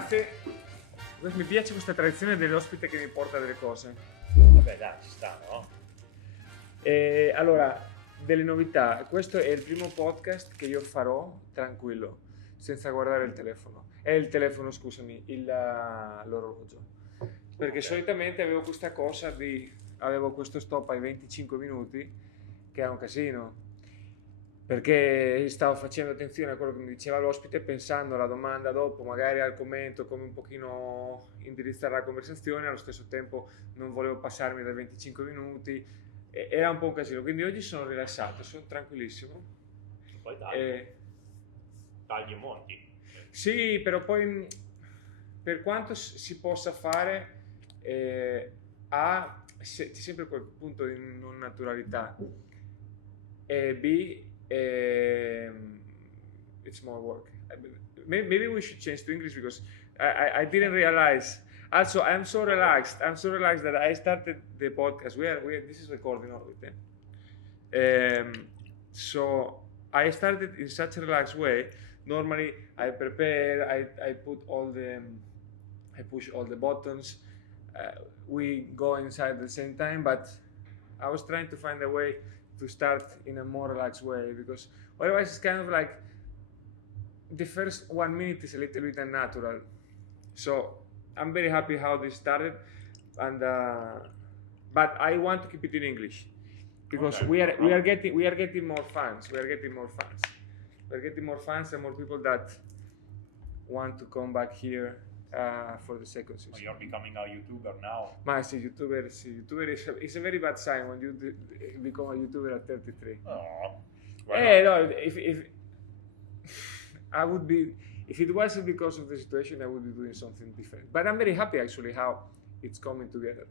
ragazzi, mi piace questa tradizione dell'ospite che mi porta delle cose. Vabbè dai, ci sta, no? Allora, delle novità. Questo è il primo podcast che io farò tranquillo, senza guardare il telefono. Scusami, l'orologio. Perché Ok. solitamente avevo questa cosa avevo questo stop ai 25 minuti, che è un casino. Perché stavo facendo attenzione a quello che mi diceva l'ospite, pensando alla domanda dopo, magari al commento, come un pochino indirizzare la conversazione, allo stesso tempo non volevo passarmi dai 25 minuti, era un po' un casino, quindi oggi sono rilassato, sono tranquillissimo. Poi tagli molti. Sì, però poi per quanto si possa fare, c'è sempre quel punto di non naturalità, e B, it's more work. Maybe we should change to English because I didn't realize. Also, I'm so relaxed that I started the podcast. This is recording already. So I started in such a relaxed way. Normally, I prepare. I push all the buttons. We go inside at the same time, but I was trying to find a way to start in a more relaxed way, because otherwise it's kind of like the first 1 minute is a little bit unnatural. So I'm very happy how this started, and but I want to keep it in English because Okay. we are getting more fans. We are getting more fans and more people that want to come back here for the second season. You're becoming a YouTuber now. Ma sì, YouTuber is a very bad sign when you become a YouTuber at 33. Oh, No, if I would be, if it wasn't because of the situation, I would be doing something different. But I'm very happy actually how it's coming together.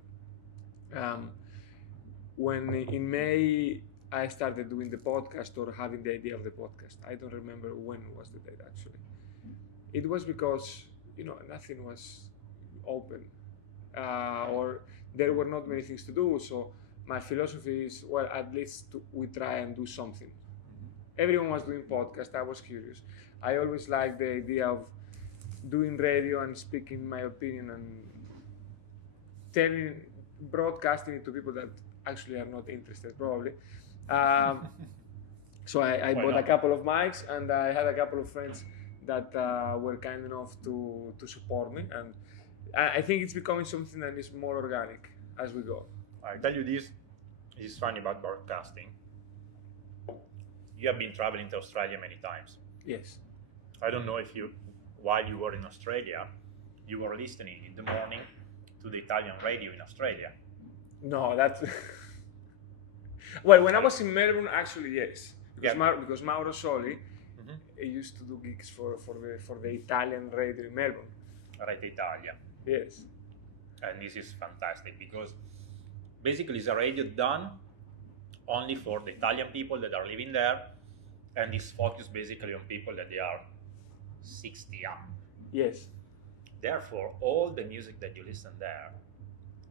When in May I started doing the podcast or having the idea of the podcast, I don't remember when was the date actually. It was because nothing was open, or there were not many things to do. So my philosophy is, well, at least we try and do something. Mm-hmm. Everyone was doing podcast. I was curious. I always liked the idea of doing radio and speaking my opinion and broadcasting it to people that actually are not interested, probably. So I bought a couple of mics, and I had a couple of friends that were kind enough to support me, and I think it's becoming something that is more organic as we go. I tell you this is funny about broadcasting. You have been traveling to Australia many times. Yes. I don't know if while you were in Australia, you were listening in the morning to the Italian radio in Australia. No, that's... Well, when I was in Melbourne, actually, yes. Because Mauro Soli, he used to do gigs for the Italian radio in Melbourne. Rete Italia. Yes. And this is fantastic because basically it's a radio done only for the Italian people that are living there, and it's focused basically on people that they are 60 up. Yes. Therefore, all the music that you listen there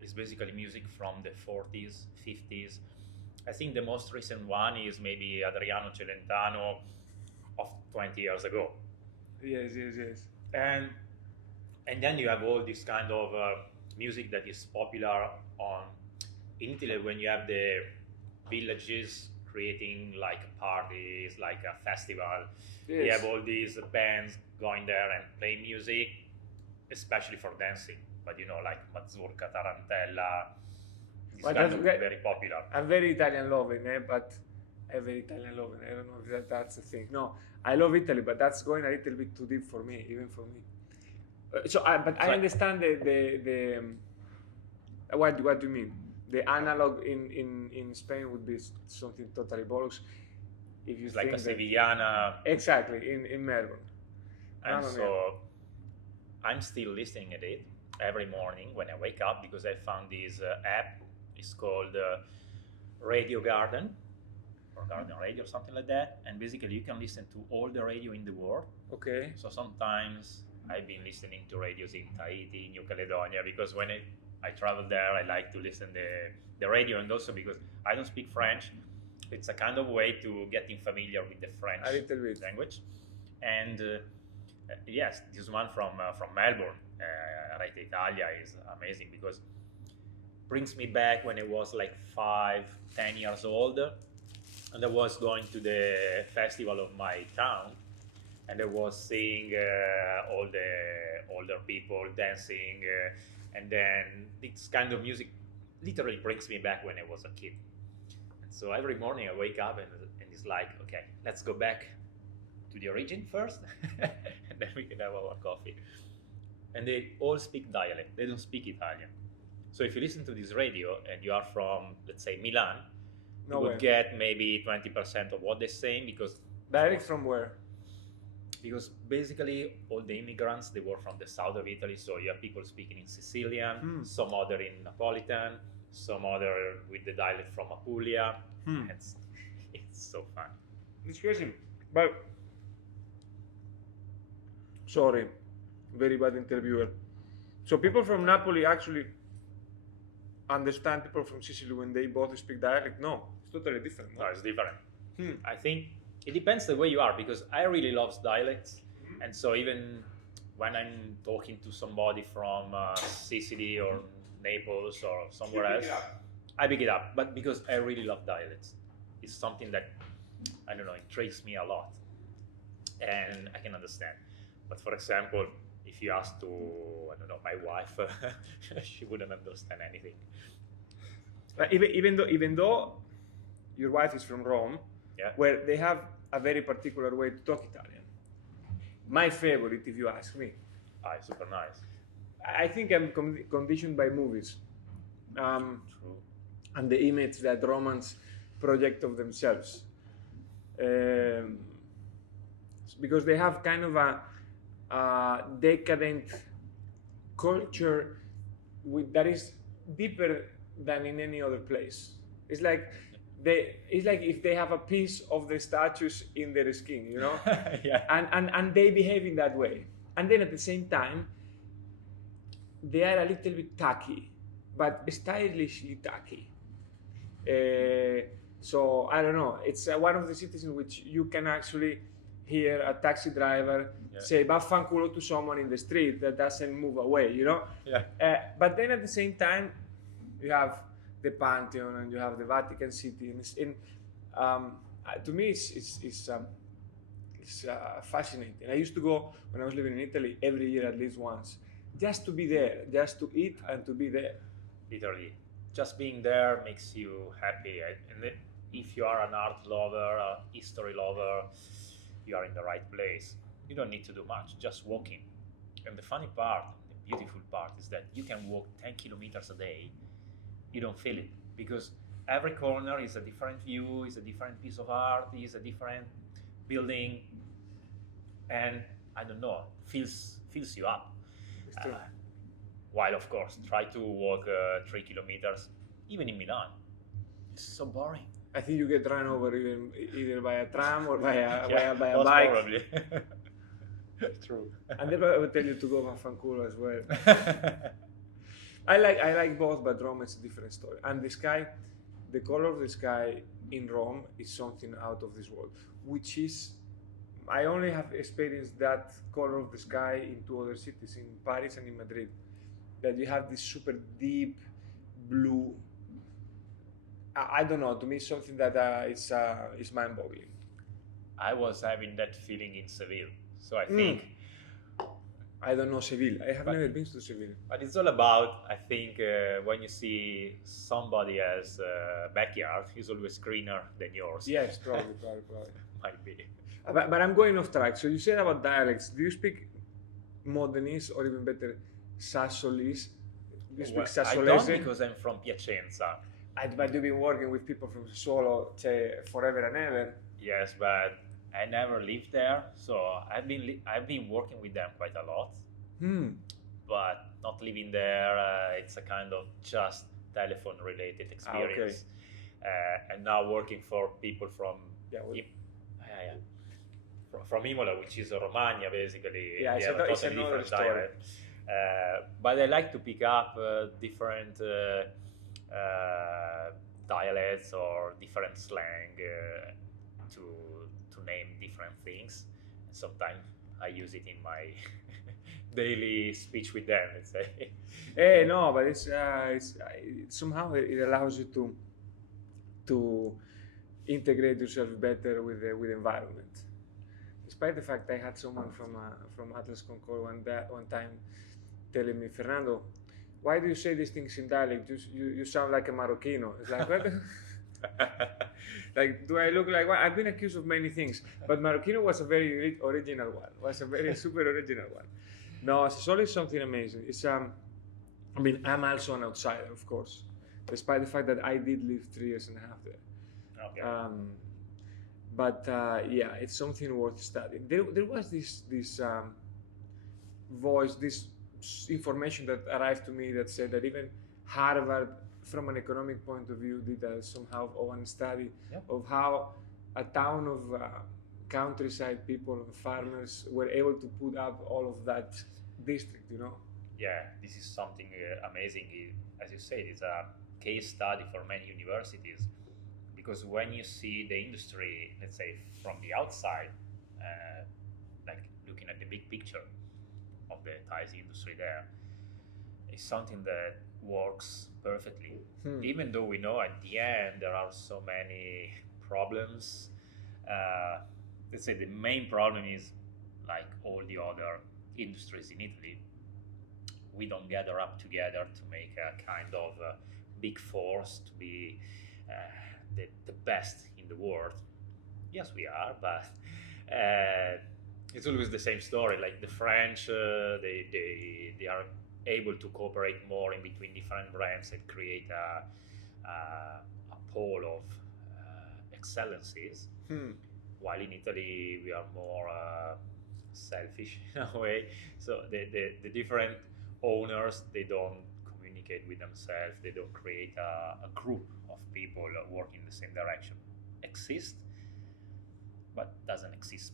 is basically music from the 40s, 50s. I think the most recent one is maybe Adriano Celentano of 20 years ago. Yes. And then you have all this kind of music that is popular in Italy when you have the villages creating like parties, like a festival. Yes. You have all these bands going there and playing music, especially for dancing. But like Mazurka, Tarantella, this kind of very popular. I'm very Italian loving, but I'm very Italian loving. I don't know if that's a thing. No, I love Italy, but that's going a little bit too deep for me, even for me. I understand the what do you mean? The analog in Spain would be something totally bollocks. If you it's think like a Sevillana. Exactly, in Melbourne. And so I'm still listening at it every morning when I wake up because I found this app. It's called Radio Garden or Garden Radio or something like that. And basically you can listen to all the radio in the world. Okay. So sometimes I've been listening to radios in Tahiti, New Caledonia, because when I travel there, I like to listen the radio, and also because I don't speak French, it's a kind of way to getting familiar with the French language. And Yes, this one from Melbourne, Rete Italia, is amazing because brings me back when I was like 5, 10 years old, and I was going to the festival of my town, and I was seeing all the older people dancing, and then this kind of music literally brings me back when I was a kid. And so every morning I wake up and it's like, okay, let's go back to the origin first, and then we can have our coffee. And they all speak dialect; they don't speak Italian. So if you listen to this radio and you are from, let's say, Milan, you would get maybe 20% of what they're saying because Direct from where? Because basically all the immigrants, they were from the south of Italy, so you have people speaking in Sicilian, some other in Napolitan, some other with the dialect from Apulia. It's so fun. It's crazy, but sorry, very bad interviewer. So people from Napoli actually understand people from Sicily when they both speak dialect? No, it's totally different. No, it's different. I think it depends the way you are, because I really love dialects, and so even when I'm talking to somebody from Sicily or Naples or somewhere else, I pick it up. But because I really love dialects, it's something that, I don't know, intrigues me a lot, and I can understand. But for example, if you ask to, I don't know, my wife, she wouldn't understand anything. Even though your wife is from Rome, where they have a very particular way to talk Italian. My favorite, if you ask me. It's super nice. I think I'm conditioned by movies. True. And the image that Romans project of themselves. Because they have kind of a decadent culture that is deeper than in any other place. It's like if they have a piece of the statues in their skin, you know? and they behave in that way. And then at the same time, they are a little bit tacky, but stylishly tacky. So I don't know, it's one of the cities in which you can actually hear a taxi driver say "vaffanculo" to someone in the street that doesn't move away, you know? But then at the same time, you have the Pantheon and you have the Vatican City. To me, it's fascinating. I used to go, when I was living in Italy, every year at least once, just to be there, just to eat and to be there. Literally, just being there makes you happy. And if you are an art lover, a history lover, you are in the right place. You don't need to do much, just walking. And the funny part, the beautiful part, is that you can walk 10 kilometers a day. You don't feel it, because every corner is a different view, is a different piece of art, is a different building, and I don't know, fills you up. While of course, try to walk 3 kilometers, even in Milan, it's so boring. I think you get run over either by a tram or by a bike. Probably. True. And they will tell you to go vaffanculo as well. I like both, but Rome is a different story. And the sky, the color of the sky in Rome is something out of this world, which is, I only have experienced that color of the sky in two other cities, in Paris and in Madrid, that you have this super deep blue. I don't know, to me it's something that is mind-boggling. I was having that feeling in Seville, so I think... I don't know Seville. I have never been to Seville. But it's all about, I think, when you see somebody else's backyard, it's always greener than yours. Yes, probably. Might be. But I'm going off track. So you said about dialects. Do you speak Modenese or even better, Sassolese? Do you speak Sassolese? I don't, because I'm from Piacenza. But you've been working with people from Sassuolo forever and ever. Yes, but I never lived there, so I've been working with them quite a lot, but not living there. It's a kind of just telephone-related experience, and now working for people from from Imola, which is Romagna, basically. Yeah, it's a totally different dialect. But I like to pick up different dialects or different slang to name different things. Sometimes I use it in my daily speech with them, let's say. No, but somehow it allows you to integrate yourself better with the environment. Despite the fact I had someone from Atlas Concord one time telling me, Fernando, why do you say these things in dialect? You sound like a Marocchino. It's like, what? Like, do I look like one? I've been accused of many things, but Marocchino was a very original one. Was a very super original one. No, it's always something amazing. I mean, I'm also an outsider, of course, despite the fact that I did live 3.5 years there. Okay. But yeah, it's something worth studying. There was this voice, this information that arrived to me that said that even Harvard, from an economic point of view, did somehow one study of how a town of countryside people and farmers were able to put up all of that district, you know? Yeah, this is something amazing. As you said, it's a case study for many universities, because when you see the industry, let's say from the outside, like looking at the big picture of the ties industry there, it's something that works perfectly. Even though we know at the end there are so many problems. Let's say the main problem is, like all the other industries in Italy, we don't gather up together to make a kind of big force to be the best in the world. Yes, we are, but it's always the same story. Like the French, they are able to cooperate more in between different brands and create a pole of excellencies. While in Italy we are more selfish in a way. So the different owners, they don't communicate with themselves. They don't create a group of people working in the same direction. Exists, but doesn't exist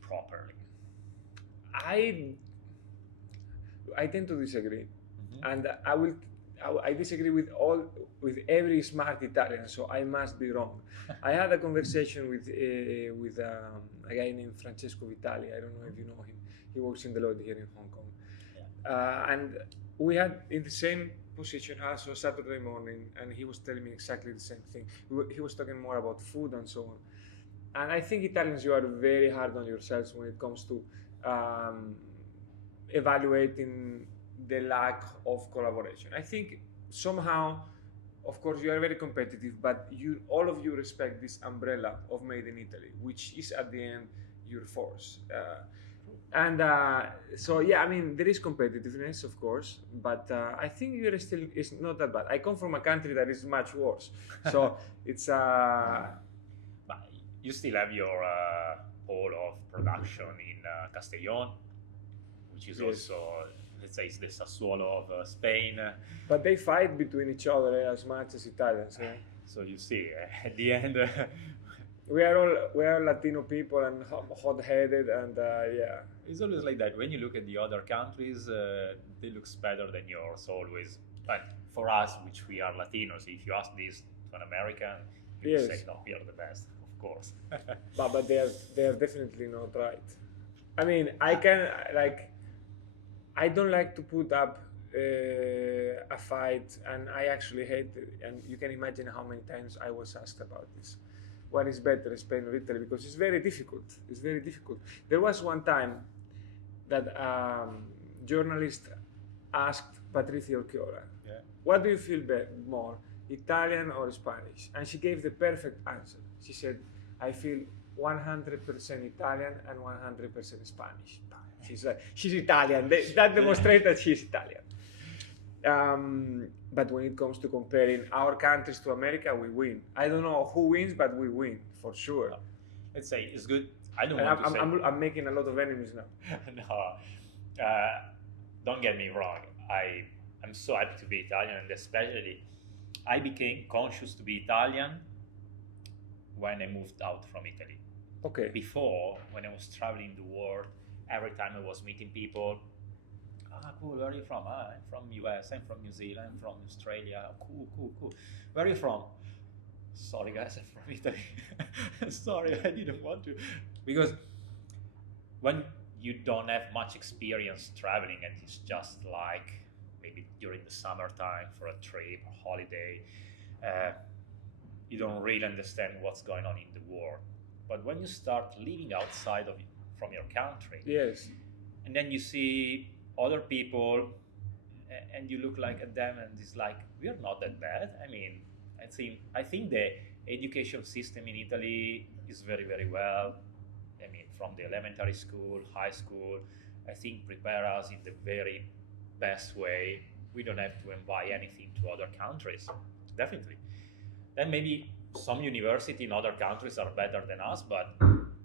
properly. I tend to disagree, and I disagree with every smart Italian, so I must be wrong. I had a conversation with a guy named Francesco Vitali. I don't know if you know him. He works in Deloitte here in Hong Kong, and we had in the same position also Saturday morning, and he was telling me exactly the same thing. He was talking more about food and so on. And I think Italians, you are very hard on yourselves when it comes to evaluating the lack of collaboration. I think somehow, of course, you are very competitive, but all of you respect this umbrella of Made in Italy, which is at the end your force. So yeah, I mean, there is competitiveness, of course, but I think it's not that bad. I come from a country that is much worse, so it's. But you still have your pole of production in Castellón, which is also, let's say, it's the Sassuolo of Spain. But they fight between each other as much as Italians. So you see, at the end, we are Latino people and hot-headed, and yeah. It's always like that. When you look at the other countries, they look better than yours always. But for us, which we are Latinos, if you ask this to an American, they will say, no, we are the best, of course. but they are definitely not right. I mean, I don't like to put up a fight, and I actually hate it. And you can imagine how many times I was asked about this. What is better, Spain or Italy? Because it's very difficult. It's very difficult. There was one time that journalist asked Patricia Urquiola, what do you feel more, Italian or Spanish? And she gave the perfect answer. She said, I feel 100% Italian and 100% Spanish. She's Italian. That demonstrates that she's Italian. But when it comes to comparing our countries to America, we win. I don't know who wins, but we win for sure. Let's say it's good. I don't want to say. I'm making a lot of enemies now. No, don't get me wrong. I'm so happy to be Italian, and especially I became conscious to be Italian when I moved out from Italy. Okay. Before, when I was traveling the world, every time I was meeting people, cool, where are you from? I'm from US, I'm from New Zealand, I'm from Australia. Cool. Where are you from? Sorry guys, I'm from Italy. Sorry, I didn't want to. Because when you don't have much experience traveling, and it's just like maybe during the summertime for a trip or holiday, you don't really understand what's going on in the world. But when you start living outside of from your country, Yes. and then you see other people, and you look like at them, and it's like, we're not that bad. I mean, I think the education system in Italy is very, very well. I mean, from the elementary school, high school, I think prepare us in the very best way. We don't have to envy anything to other countries, definitely. Then maybe some university in other countries are better than us, but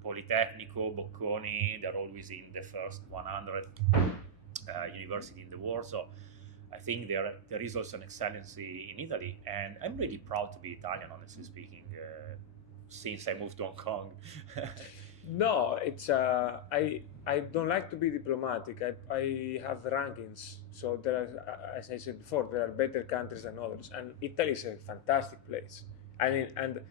Politecnico, Bocconi, they're always in the first 100 university in the world. So I think there is also an excellency in Italy, and I'm really proud to be Italian, honestly speaking, since I moved to Hong Kong. No, it's I don't like to be diplomatic. I have rankings, so there are, as I said before, there are better countries than others, and Italy is a fantastic place. I mean, and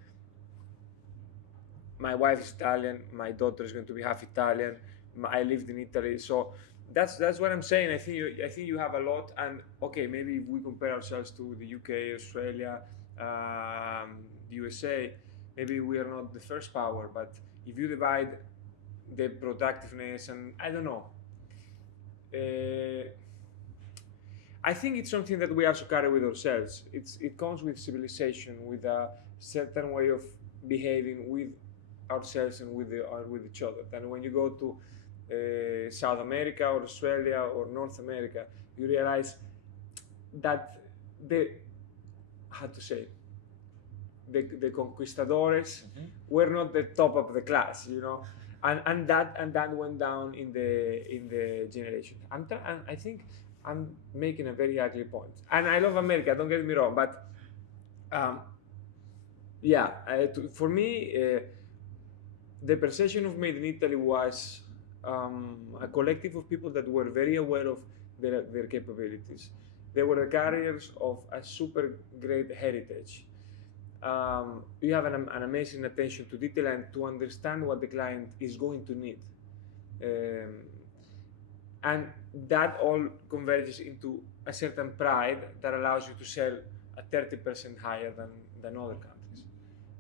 my wife is Italian, my daughter is going to be half Italian. I lived in Italy, so that's what I'm saying. I think you have a lot, and okay, maybe if we compare ourselves to the UK, Australia, USA, maybe we are not the first power, but if you divide the productiveness and I don't know, I think it's something that we also carry with ourselves. It comes with civilization, with a certain way of behaving with ourselves and with each other. And when you go to South America or Australia or North America, you realize that the how to say the conquistadores were not the top of the class, you know, and that went down in the generation. I think I'm making a very ugly point, and I love America. Don't get me wrong, but yeah, for me, the perception of Made in Italy was a collective of people that were very aware of their capabilities. They were the carriers of a super great heritage. You have an amazing attention to detail and to understand what the client is going to need. And that all converges into a certain pride that allows you to sell at 30% higher than other countries.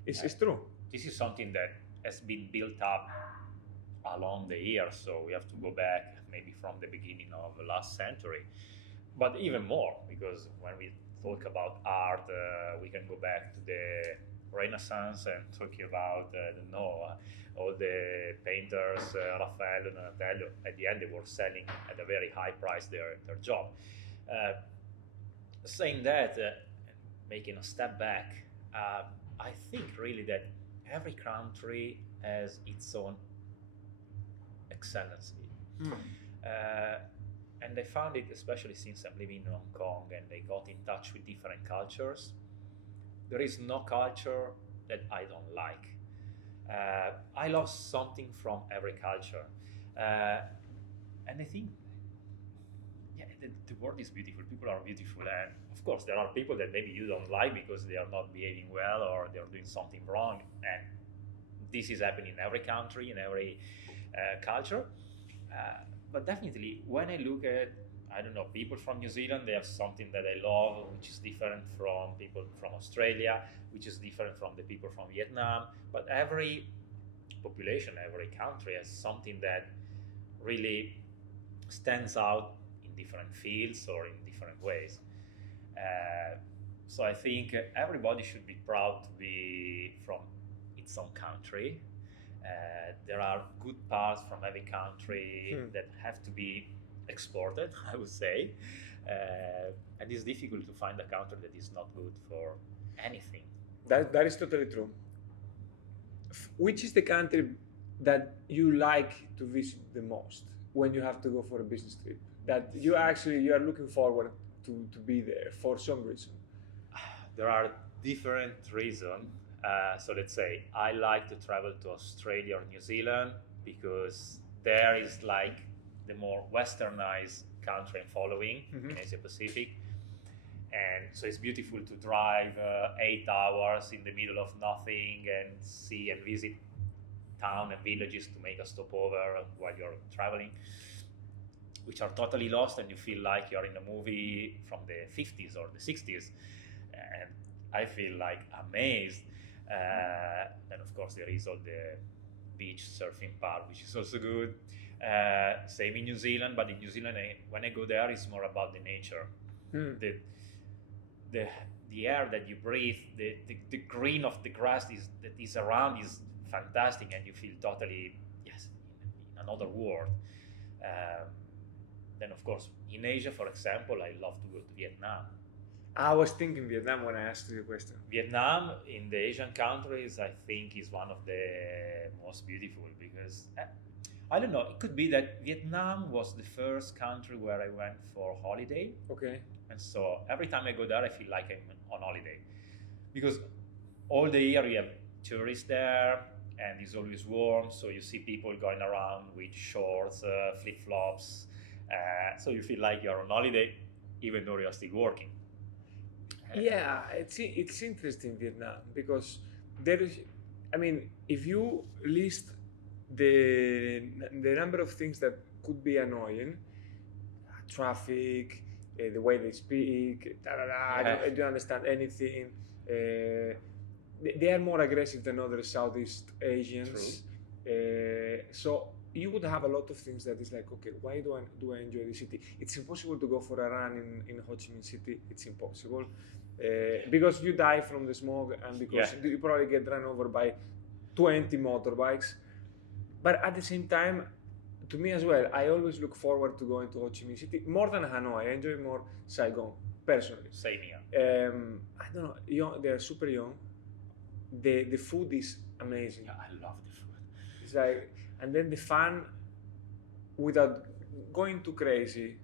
It's true. This is something that has been built up along the years, so we have to go back maybe from the beginning of the last century, but even more, because when we talk about art, we can go back to the Renaissance and talking about all the painters, Raffaello, Donatello. At the end, they were selling at a very high price their job. Saying that, making a step back, I think really that every country has its own excellency. And I found it, especially since I'm living in Hong Kong and I got in touch with different cultures, there is no culture that I don't like. I love something from every culture. And I think, yeah, the world is beautiful, people are beautiful, and of course there are people that maybe you don't like because they are not behaving well or they're doing something wrong, and this is happening in every country, in every culture. But definitely, when I look at, I don't know, people from New Zealand, they have something that I love, which is different from people from Australia, which is different from the people from Vietnam. But every population, every country has something that really stands out in different fields or in different ways. So I think everybody should be proud to be from its own country. There are good parts from every country that have to be exported, I would say. And it's difficult to find a country that is not good for anything. That is totally true. Which is the country that you like to visit the most when you have to go for a business trip? That you are looking forward to be there for some reason? There are different reasons. So let's say I like to travel to Australia or New Zealand because there is like the more westernized country I'm following in Asia Pacific. And so it's beautiful to drive 8 hours in the middle of nothing and see and visit town and villages to make a stopover while you're traveling, which are totally lost, and you feel like you're in a movie from the 50s or the 60s. And I feel like amazed. And of course, there is all the beach surfing part, which is also good. Same in New Zealand, but in New Zealand, when I go there, it's more about the nature. The, the, the air that you breathe, the green of the grass that is around is fantastic, and you feel totally, yes, in another world. Then, of course, in Asia, for example, I love to go to Vietnam. I was thinking Vietnam when I asked you the question. Vietnam, in the Asian countries, I think is one of the most beautiful, because I don't know, it could be that Vietnam was the first country where I went for holiday. Okay. And so every time I go there, I feel like I'm on holiday, because all the year you have tourists there, and it's always warm, so you see people going around with shorts, flip-flops, so you feel like you're on holiday even though you're still working. Yeah, it's interesting, Vietnam, because there is, I mean, if you list the number of things that could be annoying, traffic, the way they speak, I don't understand anything. They are more aggressive than other Southeast Asians. So you would have a lot of things that is like, okay, why do I enjoy the city? It's impossible to go for a run in Ho Chi Minh City. It's impossible. Because you die from the smoke, and because you probably get run over by 20 motorbikes. But at the same time, to me as well, I always look forward to going to Ho Chi Minh City more than Hanoi. I enjoy more Saigon, personally. Same here. I don't know, they're super young. The food is amazing. Yeah, I love the food. It's like, and then the fun, without going too crazy,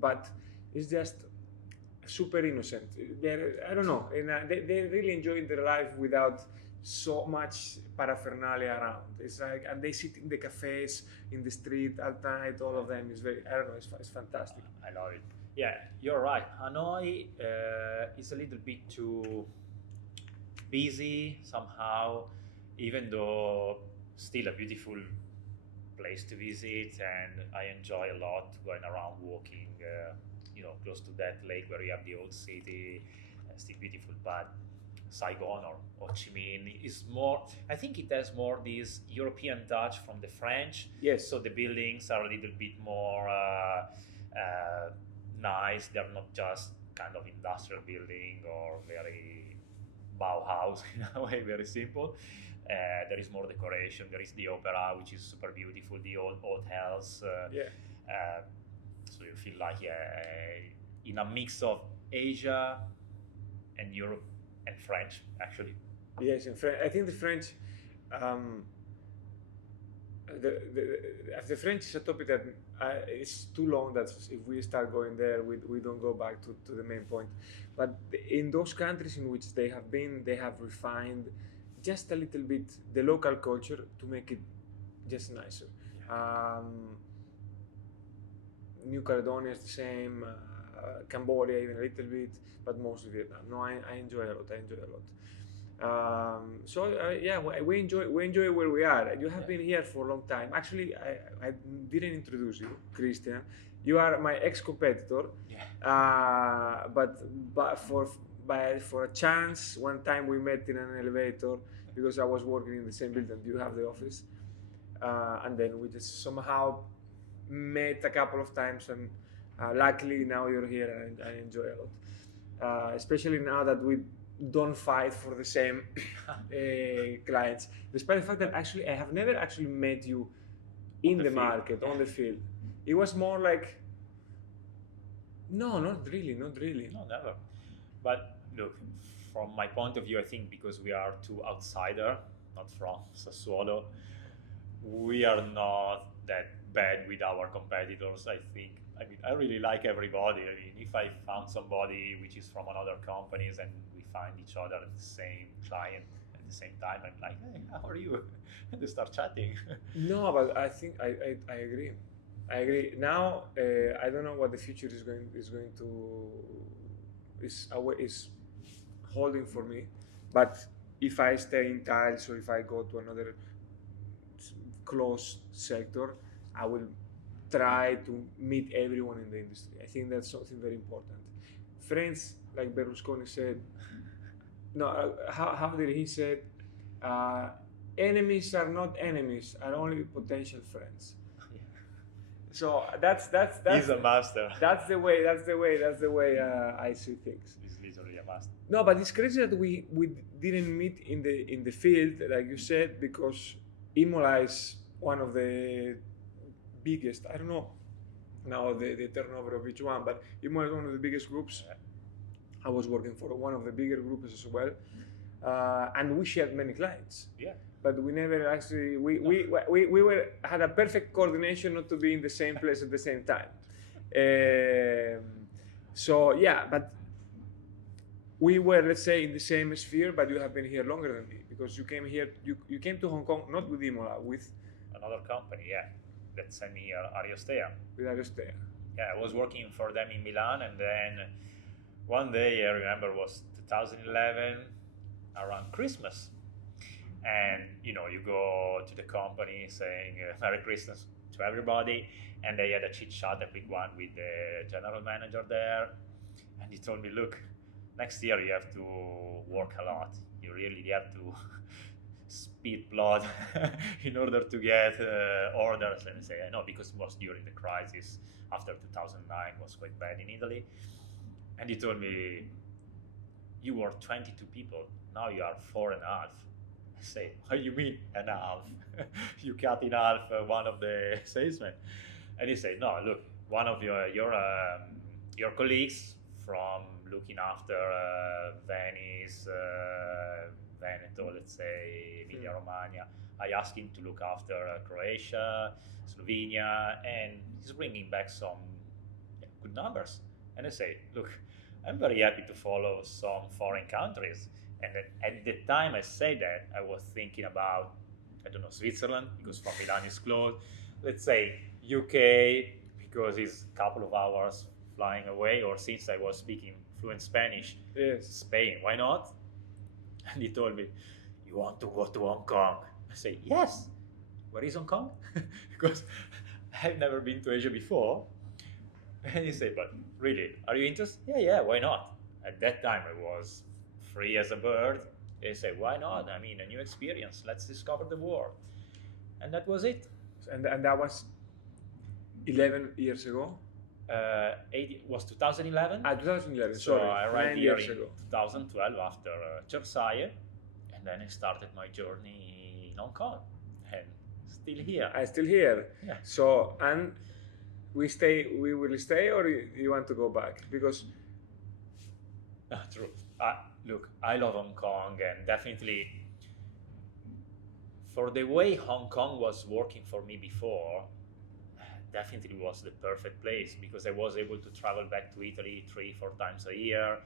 but it's just super innocent. I don't know, and they really enjoy their life without so much paraphernalia around. It's like, and they sit in the cafes, in the street at night. All of them is very, I don't know, it's fantastic. I love it. Yeah, you're right. Hanoi is a little bit too busy somehow, even though still a beautiful place to visit, and I enjoy a lot going around walking, close to that lake where you have the old city, still beautiful. But Saigon or Ho Chi Minh is more, I think it has more this European touch from the French. Yes. So the buildings are a little bit more nice. They're not just kind of industrial building or very Bauhaus in a way, very simple. There is more decoration. There is the opera, which is super beautiful. The old hotels. So you feel like in a mix of Asia and Europe and French, actually. Yes, in French. I think the French. The French is a topic that it's too long that if we start going there, we don't go back to the main point. But in those countries in which they have been, they have refined just a little bit the local culture to make it just nicer. New Caledonia is the same, Cambodia even a little bit, but mostly Vietnam. No, I enjoy a lot. We enjoy where we are. You have been here for a long time. Actually, I didn't introduce you, Cristian. You are my ex-competitor. But for a chance, one time we met in an elevator because I was working in the same building. You have the office, and then we just somehow met a couple of times, and luckily now you're here, and I enjoy a lot. Especially now that we don't fight for the same clients, despite the fact that actually I have never actually met you in the market, on the field. It was more like, no, not really. No, never. But look, from my point of view, I think because we are two outsiders, not from Sassuolo, we are not that bad with our competitors. I mean, I really like everybody. I mean, if I found somebody which is from another companies and we find each other at the same client at the same time, I'm like, hey, how are you? And they start chatting. No, but I think I agree. Now I don't know what the future is holding for me, but if I stay in tiles or if I go to another closed sector, I will try to meet everyone in the industry. I think that's something very important. Friends, like Berlusconi said, no, how did he said, enemies are not enemies, are only potential friends. So that's He's a master. That's the way I see things. He's literally a master. No, but it's crazy that we didn't meet in the field, like you said, because Imola is one of the biggest. I don't know now the turnover of each one, but Imola is one of the biggest groups. I was working for one of the bigger groups as well, and we shared many clients. Yeah. But we never actually had a perfect coordination not to be in the same place at the same time. So yeah, but we were, let's say, in the same sphere, but you have been here longer than me because you came here. You came to Hong Kong not with Imola, with another company, yeah, that sent me Ariostea. With Ariostea. Yeah, I was working for them in Milan, and then one day I remember was 2011, around Christmas. And you go to the company saying Merry Christmas to everybody, and they had a chit chat, a quick one with the general manager there, and he told me, look, next year you have to work a lot. You really have to spit blood in order to get orders. And I say, I know, because it was during the crisis after 2009 was quite bad in Italy. And he told me, you were 22 people, now you are 4.5. I say, what do you mean an half? You cut in half one of the salesmen. And he said, no, look, one of your colleagues from looking after Venice, Veneto, let's say, Emilia-Romagna, I asked him to look after Croatia, Slovenia, and he's bringing back some good numbers. And I say, look, I'm very happy to follow some foreign countries. And at the time I said that, I was thinking about, I don't know, Switzerland, because from Milan is close. Let's say UK, because it's a couple of hours flying away, or since I was speaking fluent Spanish, yes. Spain, why not? And he told me, you want to go to Hong Kong? I say, yes. Where is Hong Kong? Because I've never been to Asia before. And he said, but really, are you interested? Yeah, why not? At that time I was free as a bird. They say, why not? I mean, a new experience. Let's discover the world. And that was it. And that was 11 years ago? It was 2011. 2011, so sorry. I arrived 9 here years in ago. 2012 after Chersaye, and then I started my journey in Hong Kong, and still here. I'm still here. Yeah. So, and we will stay, or you want to go back? Because true. Look, I love Hong Kong, and definitely for the way Hong Kong was working for me before, definitely was the perfect place, because I was able to travel back to Italy 3-4 times a year,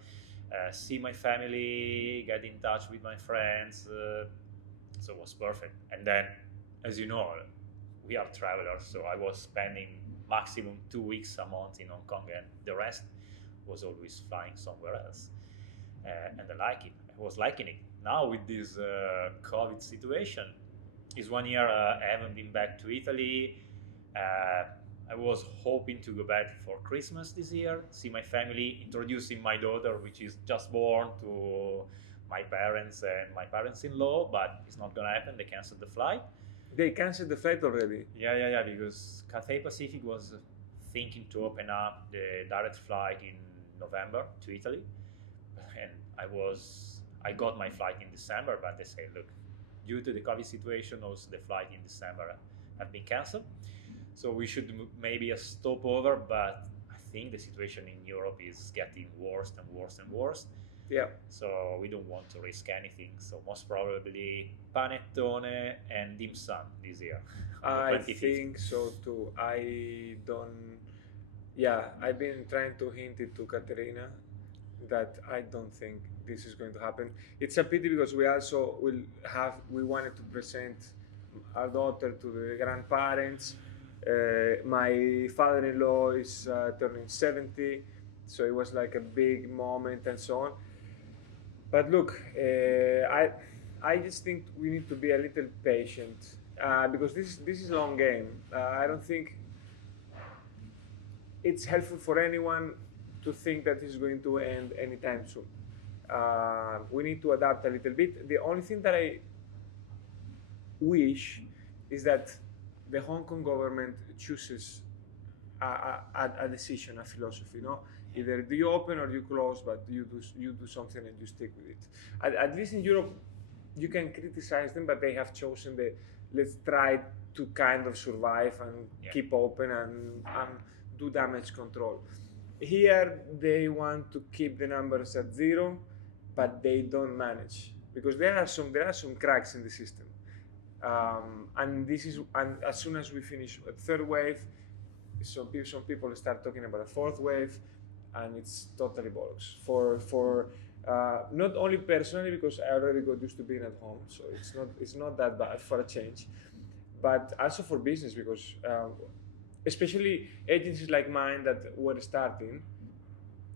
see my family, get in touch with my friends, so it was perfect. And then, as you know, we are travelers, so I was spending maximum 2 weeks a month in Hong Kong, and the rest was always flying somewhere else. And I was liking it. Now with this COVID situation, it's 1 year I haven't been back to Italy. I was hoping to go back for Christmas this year, see my family, introducing my daughter, which is just born, to my parents and my parents-in-law, but it's not gonna happen. They canceled the flight. they canceled the flight already. Yeah, because Cathay Pacific was thinking to open up the direct flight in November to Italy, and I got my flight in December, but they say, look, due to the COVID situation, also the flight in December have been cancelled. So we should maybe a stopover, but I think the situation in Europe is getting worse and worse and worse. Yeah. So we don't want to risk anything. So most probably panettone and dim sum this year. I think so too. I've been trying to hint it to Caterina that I don't think this is going to happen. It's a pity because we also we wanted to present our daughter to the grandparents. My father-in-law is turning 70, so it was like a big moment and so on. But look, I just think we need to be a little patient. because this is a long game. I don't think it's helpful for anyone to think that it's going to end anytime soon. We need to adapt a little bit. The only thing that I wish is that the Hong Kong government chooses a decision, a philosophy. No, either do you open or you close, but you do something and you stick with it. At least in Europe, you can criticize them, but they have chosen the let's try to kind of survive and keep open and do damage control. Here they want to keep the numbers at zero, but they don't manage because there are some cracks in the system. And as soon as we finish a third wave, some people start talking about a fourth wave, and it's totally bollocks. For not only personally, because I already got used to being at home, so it's not that bad for a change, but also for business because especially agencies like mine that were starting,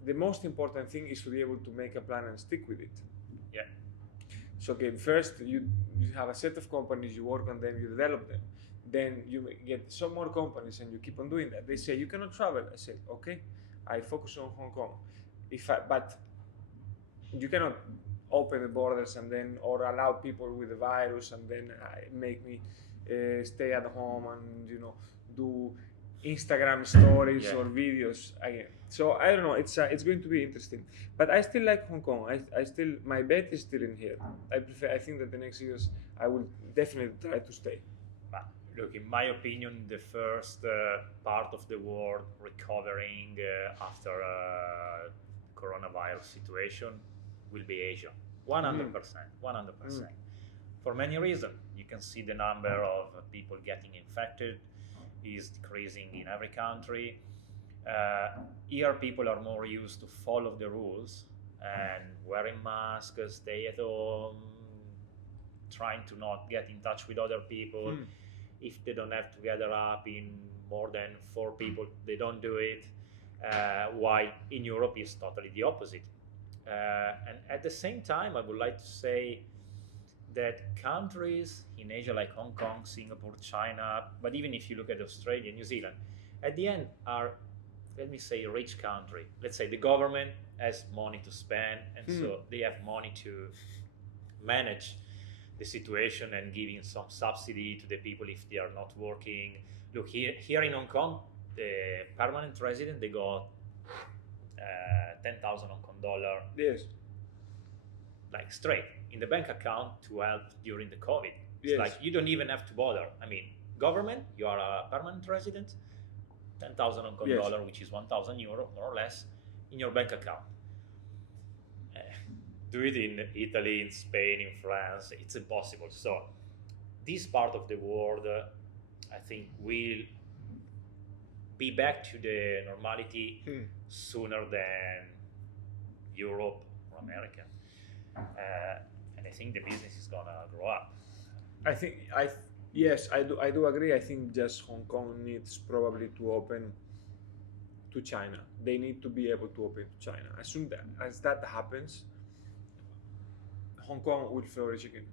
the most important thing is to be able to make a plan and stick with it. Yeah. So okay, first you have a set of companies, you work on them, you develop them. Then you get some more companies and you keep on doing that. They say you cannot travel. I say okay, I focus on Hong Kong. But you cannot open the borders and then or allow people with the virus and then make me stay at home and do Instagram stories or videos again. So I don't know. It's going to be interesting. But I still like Hong Kong. My bet is still in here. I think that the next years I will definitely try to stay. Look, in my opinion, the first part of the world recovering after coronavirus situation will be Asia. 100%. 100%. For many reasons. You can see the number of people getting infected is decreasing in every country. Here people are more used to follow the rules and wearing masks, stay at home, trying to not get in touch with other people. If they don't have to gather up in more than 4 people, they don't do it. While in Europe is totally the opposite. And at the same time, I would like to say that countries in Asia like Hong Kong, Singapore, China, but even if you look at Australia, New Zealand, at the end are, let me say, a rich country. Let's say the government has money to spend, and so they have money to manage the situation and giving some subsidy to the people if they are not working. Look, here in Hong Kong, the permanent resident, they got 10,000 Hong Kong dollar. Yes. Like straight in the bank account to help during the COVID. It's like you don't even have to bother. I mean, government, you are a permanent resident, 10,000 Hong Kong dollar, which is 1,000 euro, more or less, in your bank account. Do it in Italy, in Spain, in France, it's impossible. So this part of the world, I think, will be back to the normality sooner than Europe or America. And I think the business is gonna grow up. Yes, I do agree. I think just Hong Kong needs probably to open to China. They need to be able to open to China. As soon as that happens, Hong Kong will flourish again.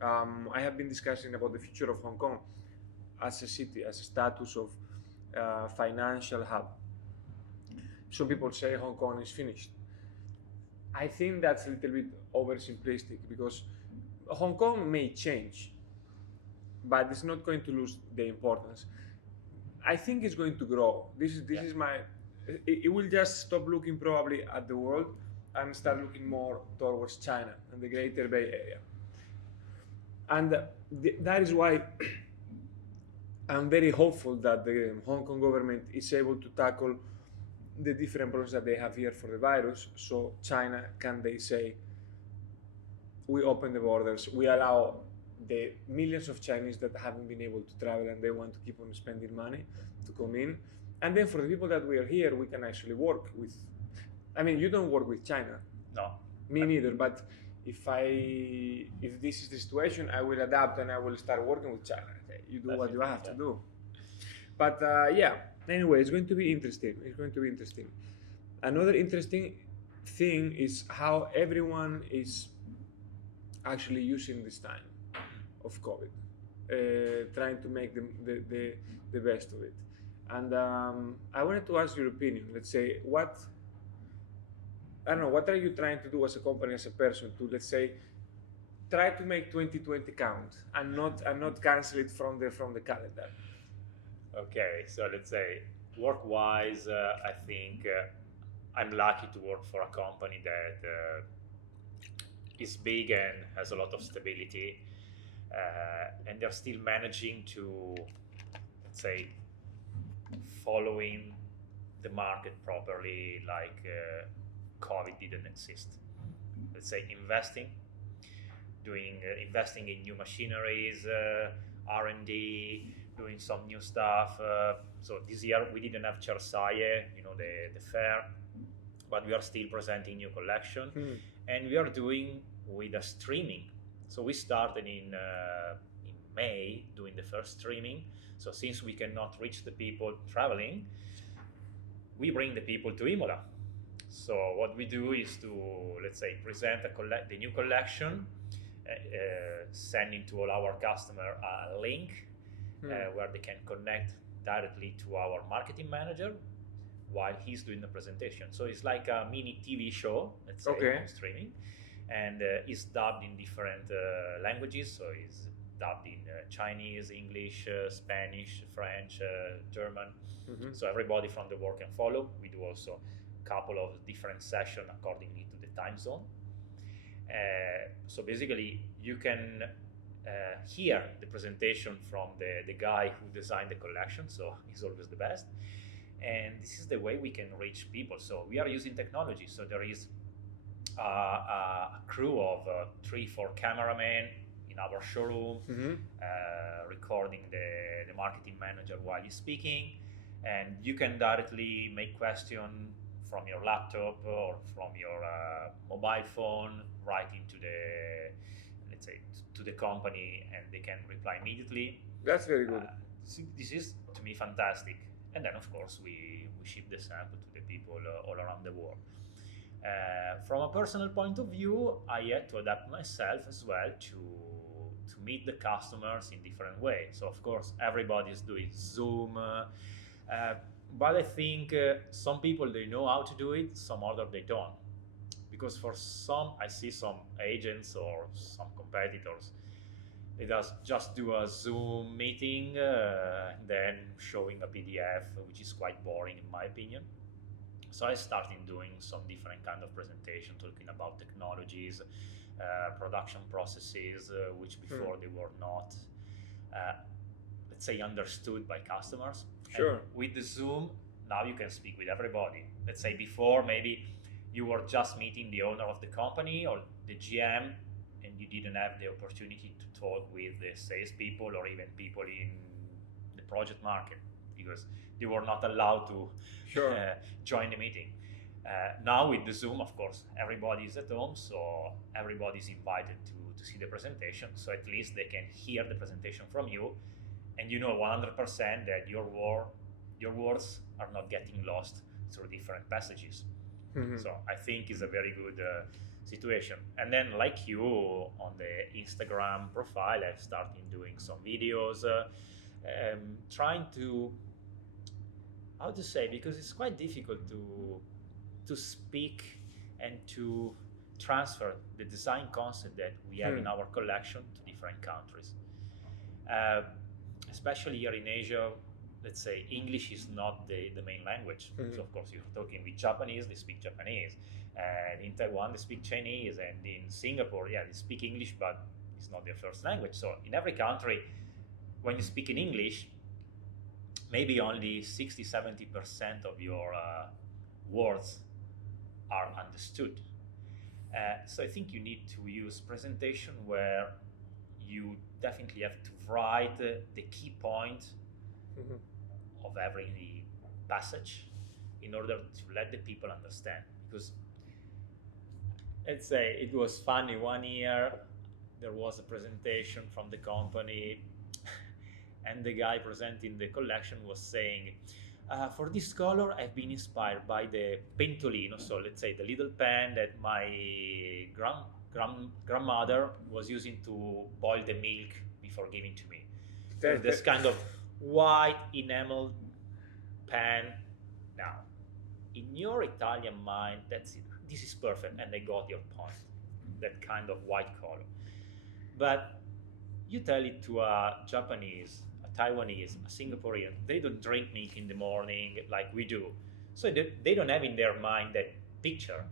I have been discussing about the future of Hong Kong as a city, as a status of financial hub. Some people say Hong Kong is finished. I think that's a little bit oversimplistic because Hong Kong may change, but it's not going to lose the importance. I think it's going to grow. This is my. It will just stop looking probably at the world and start looking more towards China and the Greater Bay Area. And that is why I'm very hopeful that the Hong Kong government is able to tackle the different problems that they have here for the virus. So China, they say, we open the borders, we allow the millions of Chinese that haven't been able to travel and they want to keep on spending money to come in. And then for the people that we are here, we can actually work with. I mean, you don't work with China. No. Me neither, but if this is the situation, I will adapt and I will start working with China. Okay, you do what you have to do. But anyway, it's going to be interesting. Another interesting thing is how everyone is actually using this time of COVID. trying to make the best of it. And I wanted to ask your opinion. Let's say, what I don't know, what are you trying to do as a company, as a person, to, let's say, try to make 2020 count and not cancel it from the calendar. Okay, so let's say work-wise, I think I'm lucky to work for a company that is big and has a lot of stability, and they're still managing to, let's say, following the market properly, like COVID didn't exist. Let's say investing in new machineries, R&D, doing some new stuff. So this year we didn't have Cersaie, the fair, but we are still presenting new collection, and we are doing with a streaming. So we started in May doing the first streaming. So since we cannot reach the people traveling, we bring the people to Imola. So what we do is to, let's say, present the new collection, sending to all our customers a link where they can connect directly to our marketing manager while he's doing the presentation. So it's like a mini TV show, let's say, on streaming, and it's dubbed in different languages. So it's dubbed in Chinese, English, Spanish, French, German. So everybody from the world can follow. We do also a couple of different sessions accordingly to the time zone. So basically you can hear the presentation from the guy who designed the collection, so he's always the best, and this is the way we can reach people. So we are using technology, so there is a crew of 3-4 cameramen in our showroom, recording the marketing manager while he's speaking, and you can directly make questions from your laptop or from your mobile phone right into the, let's say, to the company, and they can reply immediately. That's very good. This is, to me, fantastic. And then, of course, we ship the sample to the people all around the world. From a personal point of view, I had to adapt myself as well to meet the customers in different ways. So, of course, everybody's doing Zoom, but I think some people, they know how to do it, some others they don't. Because for some, I see some agents or some competitors, they just do a Zoom meeting, then showing a PDF, which is quite boring in my opinion. So I started doing some different kind of presentation, talking about technologies, production processes, which before they were not, let's say, understood by customers. Sure. And with the Zoom, now you can speak with everybody. Let's say before, maybe you were just meeting the owner of the company or the GM, and you didn't have the opportunity to talk with the salespeople or even people in the project market because they were not allowed to join the meeting. Now with the Zoom, of course, everybody is at home, so everybody's invited to see the presentation. So at least they can hear the presentation from you, and you know 100% that your words are not getting lost through different passages. So I think it's a very good situation. And then, like you, on the Instagram profile, I've started doing some videos, trying to, how to say, because it's quite difficult to speak and to transfer the design concept that we have in our collection to different countries. Especially here in Asia, let's say English is not the main language. So of course you're talking with Japanese, they speak Japanese. And in Taiwan, they speak Chinese. And in Singapore, they speak English, but it's not their first language. So in every country, when you speak in English, maybe only 60-70% of your words are understood. So I think you need to use presentation where you definitely have to write the key point of every passage in order to let the people understand. Because let's say it was funny, one year there was a presentation from the company and the guy presenting the collection was saying, for this color I've been inspired by the pentolino, so let's say the little pan that my grandmother was using to boil the milk before giving to me. this kind of white enamel pan. Now, in your Italian mind, that's it. This is perfect, and they got your point. That kind of white color. But you tell it to a Japanese, a Taiwanese, a Singaporean, they don't drink milk in the morning like we do. So they don't have in their mind that picture.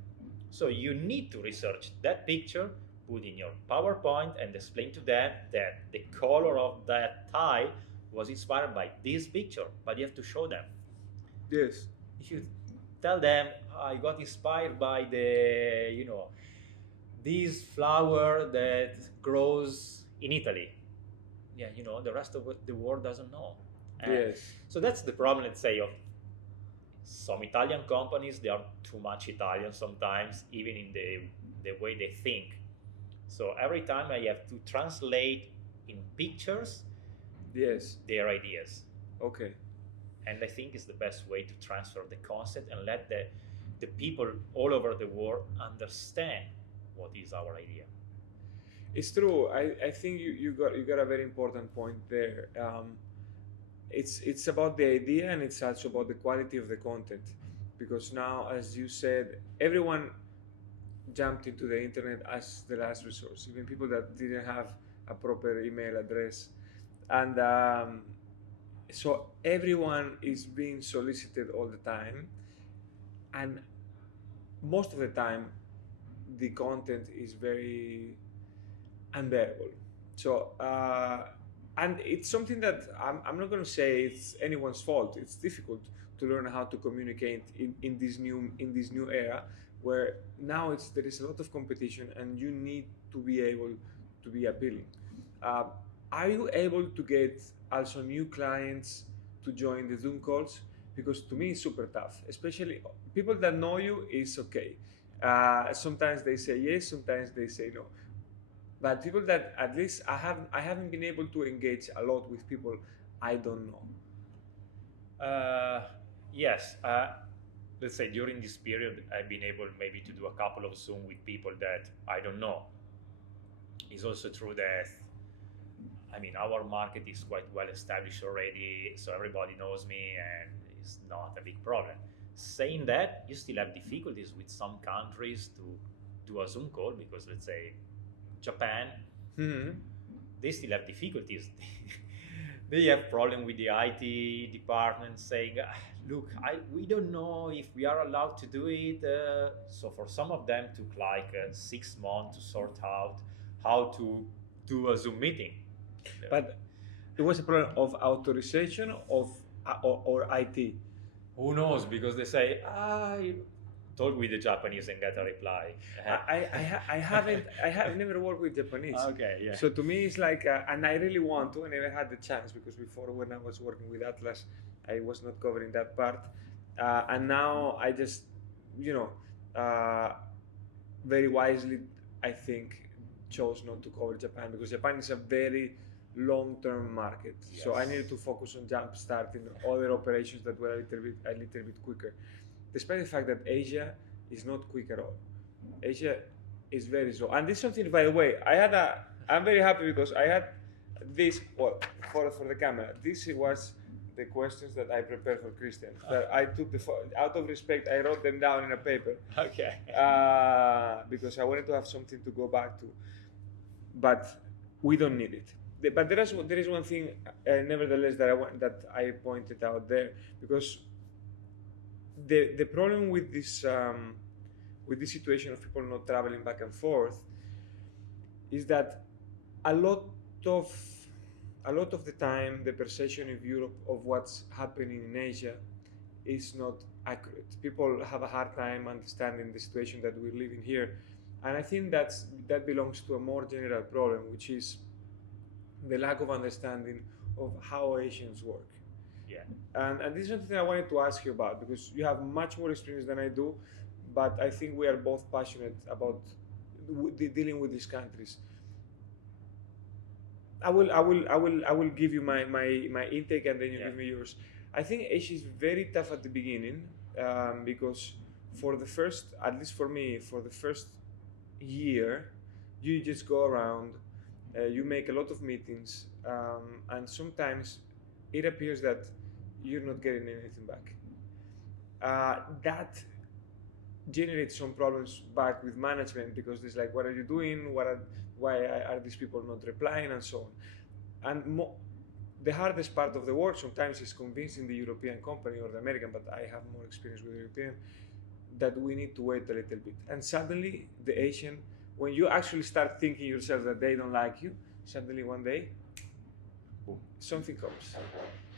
So you need to research that picture, put in your PowerPoint, and explain to them that the color of that tie was inspired by this picture. But you have to show them. Yes. If you tell them, I got inspired by this flower that grows in Italy. Yeah, the rest of the world doesn't know. And yes. So that's the problem, let's say, of some Italian companies. They are too much Italian sometimes, even in the way they think. So every time I have to translate in pictures yes, their ideas. Okay. And I think it's the best way to transfer the concept and let the people all over the world understand what is our idea. It's true. I think you got a very important point there. It's about the idea, and it's also about the quality of the content, because now, as you said, everyone jumped into the internet as the last resource, even people that didn't have a proper email address, and so everyone is being solicited all the time, and most of the time the content is very unbearable. So and it's something that I'm not going to say it's anyone's fault. It's difficult to learn how to communicate in this new era, where now there is a lot of competition, and you need to be able to be appealing. Are you able to get also new clients to join the Zoom calls? Because to me it's super tough, especially people that know you is okay. Sometimes they say yes, sometimes they say no. But people that at least I haven't been able to engage a lot with people I don't know. Yes. Let's say during this period, I've been able maybe to do a couple of Zoom with people that I don't know. It's also true that, I mean, our market is quite well established already, so everybody knows me, and it's not a big problem. Saying that, you still have difficulties with some countries to do a Zoom call, because let's say Japan, they still have difficulties. They have problem with the IT department saying, look, we don't know if we are allowed to do it. So for some of them took like 6 months to sort out how to do a Zoom meeting. But it was a problem of authorization or IT. Who knows? Because they say, talk with the Japanese and get a reply. I have never worked with Japanese. Okay, yeah. So to me it's like, and I really want to. I never had the chance, because before, when I was working with Atlas, I was not covering that part, and now I just, very wisely, I think, chose not to cover Japan, because Japan is a very long-term market. Yes. So I needed to focus on jump starting other operations that were a little bit quicker. Despite the fact that Asia is not quick at all. Asia is very slow. And this is something, by the way, I'm very happy, because I had this, well, for the camera, this was the questions that I prepared for Cristian. That I took out of respect, I wrote them down in a paper. Okay. Because I wanted to have something to go back to. But we don't need it. But there is one thing, nevertheless, that I pointed out there, because the problem with this situation of people not traveling back and forth is that a lot of the time the perception in Europe of what's happening in Asia is not accurate. People have a hard time understanding the situation that we're living here, and I think that belongs to a more general problem, which is the lack of understanding of how Asians work. Yeah. And this is something I wanted to ask you about, because you have much more experience than I do, but I think we are both passionate about dealing with these countries. I will give you my intake, and then you give me yours. I think Asia is very tough at the beginning, because for the first, at least for me, for the first year, you just go around, You make a lot of meetings, and sometimes it appears that you're not getting anything back. That generates some problems back with management, because it's like, what are you doing? Why are these people not replying, and so on. And the hardest part of the work sometimes is convincing the European company or the American, but I have more experience with the European, that we need to wait a little bit. And suddenly the Asian, when you actually start thinking yourself that they don't like you, suddenly one day, boom, something comes.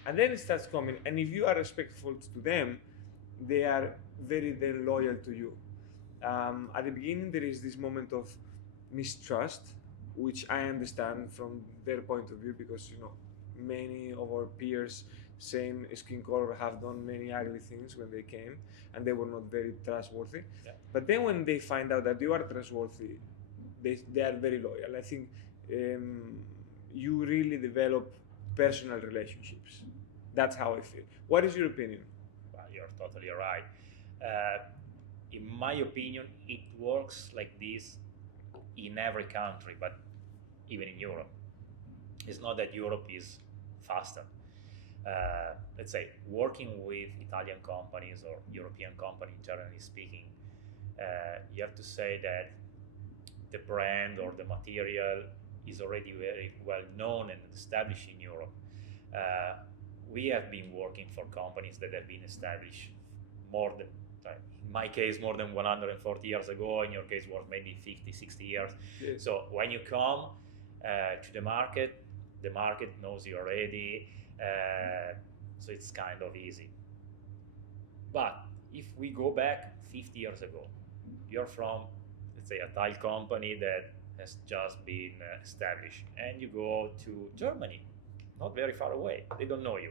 And then it starts coming. And if you are respectful to them, they are very then loyal to you. At the beginning, there is this moment of mistrust, which I understand from their point of view, because many of our peers, same skin color, have done many ugly things when they came, and they were not very trustworthy. Yeah. But then when they find out that you are trustworthy, they are very loyal. I think you really develop personal relationships. That's how I feel. What is your opinion? Well, you're totally right. In my opinion, it works like this in every country, but even in Europe. It's not that Europe is faster. Let's say, working with Italian companies or European companies, generally speaking, you have to say that the brand or the material is already very well known and established in Europe. We have been working for companies that have been established more than, in my case, more than 140 years ago. In your case, was maybe 50, 60 years. Yes. So when you come to the market knows you already. So it's kind of easy. But if we go back 50 years ago, you're from, let's say, a tile company that has just been established, and you go to Germany, not very far away. They don't know you.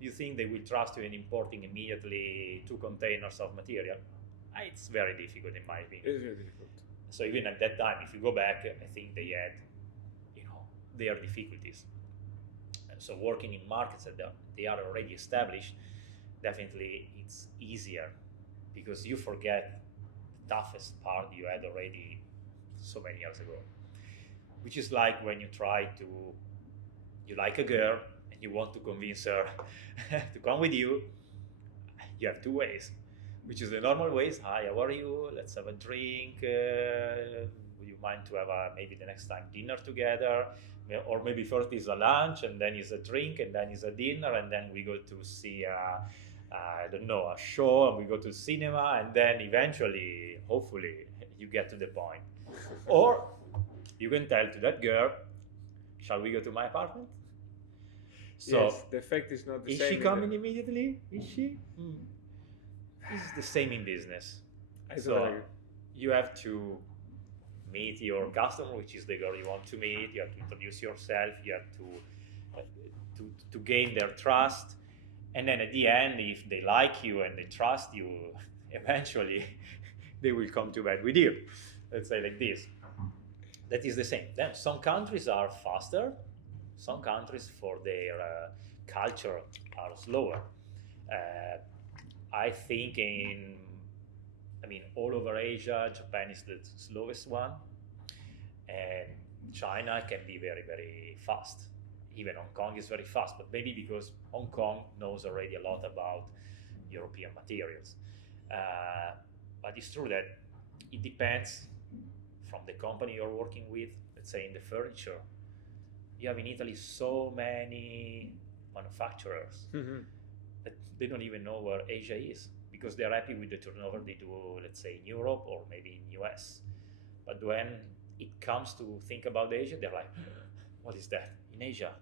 You think they will trust you in importing immediately 2 containers of material? It's very difficult, in my opinion. It's very difficult. So even at that time, if you go back, I think they had, their difficulties. So working in markets that they are already established, definitely it's easier, because you forget the toughest part you had already so many years ago. Which is like when you like a girl and you want to convince her to come with you. You have 2 ways, which is the normal ways. Hi, how are you? Let's have a drink. Would you mind to have maybe the next time dinner together? Or maybe first is a lunch, and then is a drink, and then is a dinner, and then we go to see I don't know, a show, and we go to cinema, and then eventually, hopefully, you get to the point. Or you can tell to that girl, shall we go to my apartment? So yes, the effect is not the same. Is she coming immediately? Is she? It's the same in business. So you have to meet your customer, which is the girl you want to meet. You have to introduce yourself. You have to gain their trust, and then at the end, if they like you and they trust you, eventually they will come to bed with you. Let's say like this. That is the same. Then some countries are faster. Some countries, for their culture, are slower. I think all over Asia, Japan is the slowest one, and China can be very, very fast. Even Hong Kong is very fast, but maybe because Hong Kong knows already a lot about European materials. But it's true that it depends from the company you're working with. Let's say in the furniture, you have in Italy so many manufacturers that they don't even know where Asia is, because they're happy with the turnover they do, let's say, in Europe or maybe in US. But when it comes to think about Asia, they're like, what is that? In Asia,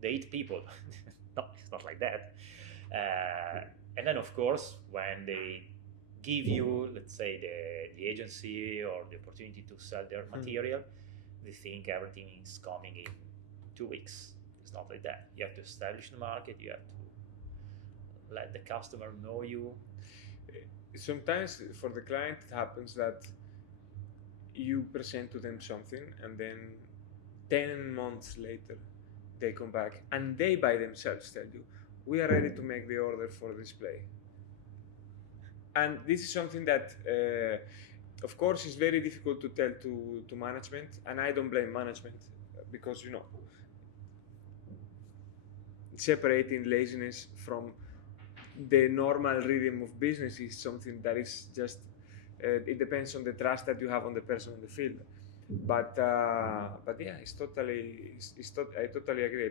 they eat people. No, it's not like that. And then, of course, when they give you, let's say, the agency or the opportunity to sell their material, they think everything is coming in 2 weeks. It's not like that. You have to establish the market. You have to let the customer know you. Sometimes for the client it happens that you present to them something, and then 10 months later they come back and they by themselves tell you, we are ready to make the order for display. And this is something that of course is very difficult to tell to management, and I don't blame management. because separating laziness from the normal rhythm of business is something that is just it depends on the trust that you have on the person in the field. But yeah, I totally agree,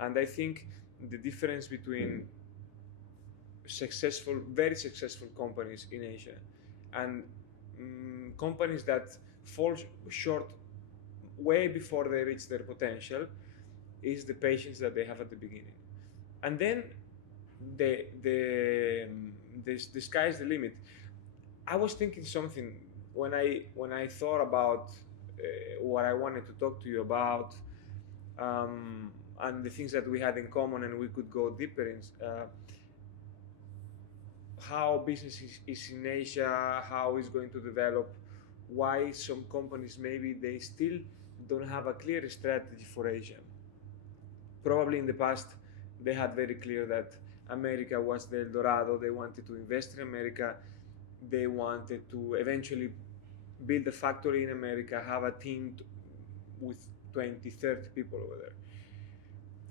and I think the difference between very successful companies in Asia and companies that fall short way before they reach their potential is the patience that they have at the beginning, and then the sky's the limit. I was thinking something when I thought about what I wanted to talk to you about, and the things that we had in common, and we could go deeper in how business is in Asia, how it's going to develop, why some companies maybe they still don't have a clear strategy for Asia. Probably in the past they had very clear that America was the El Dorado. They wanted to invest in America. They wanted to eventually build a factory in America, have a team with 20, 30 people over there.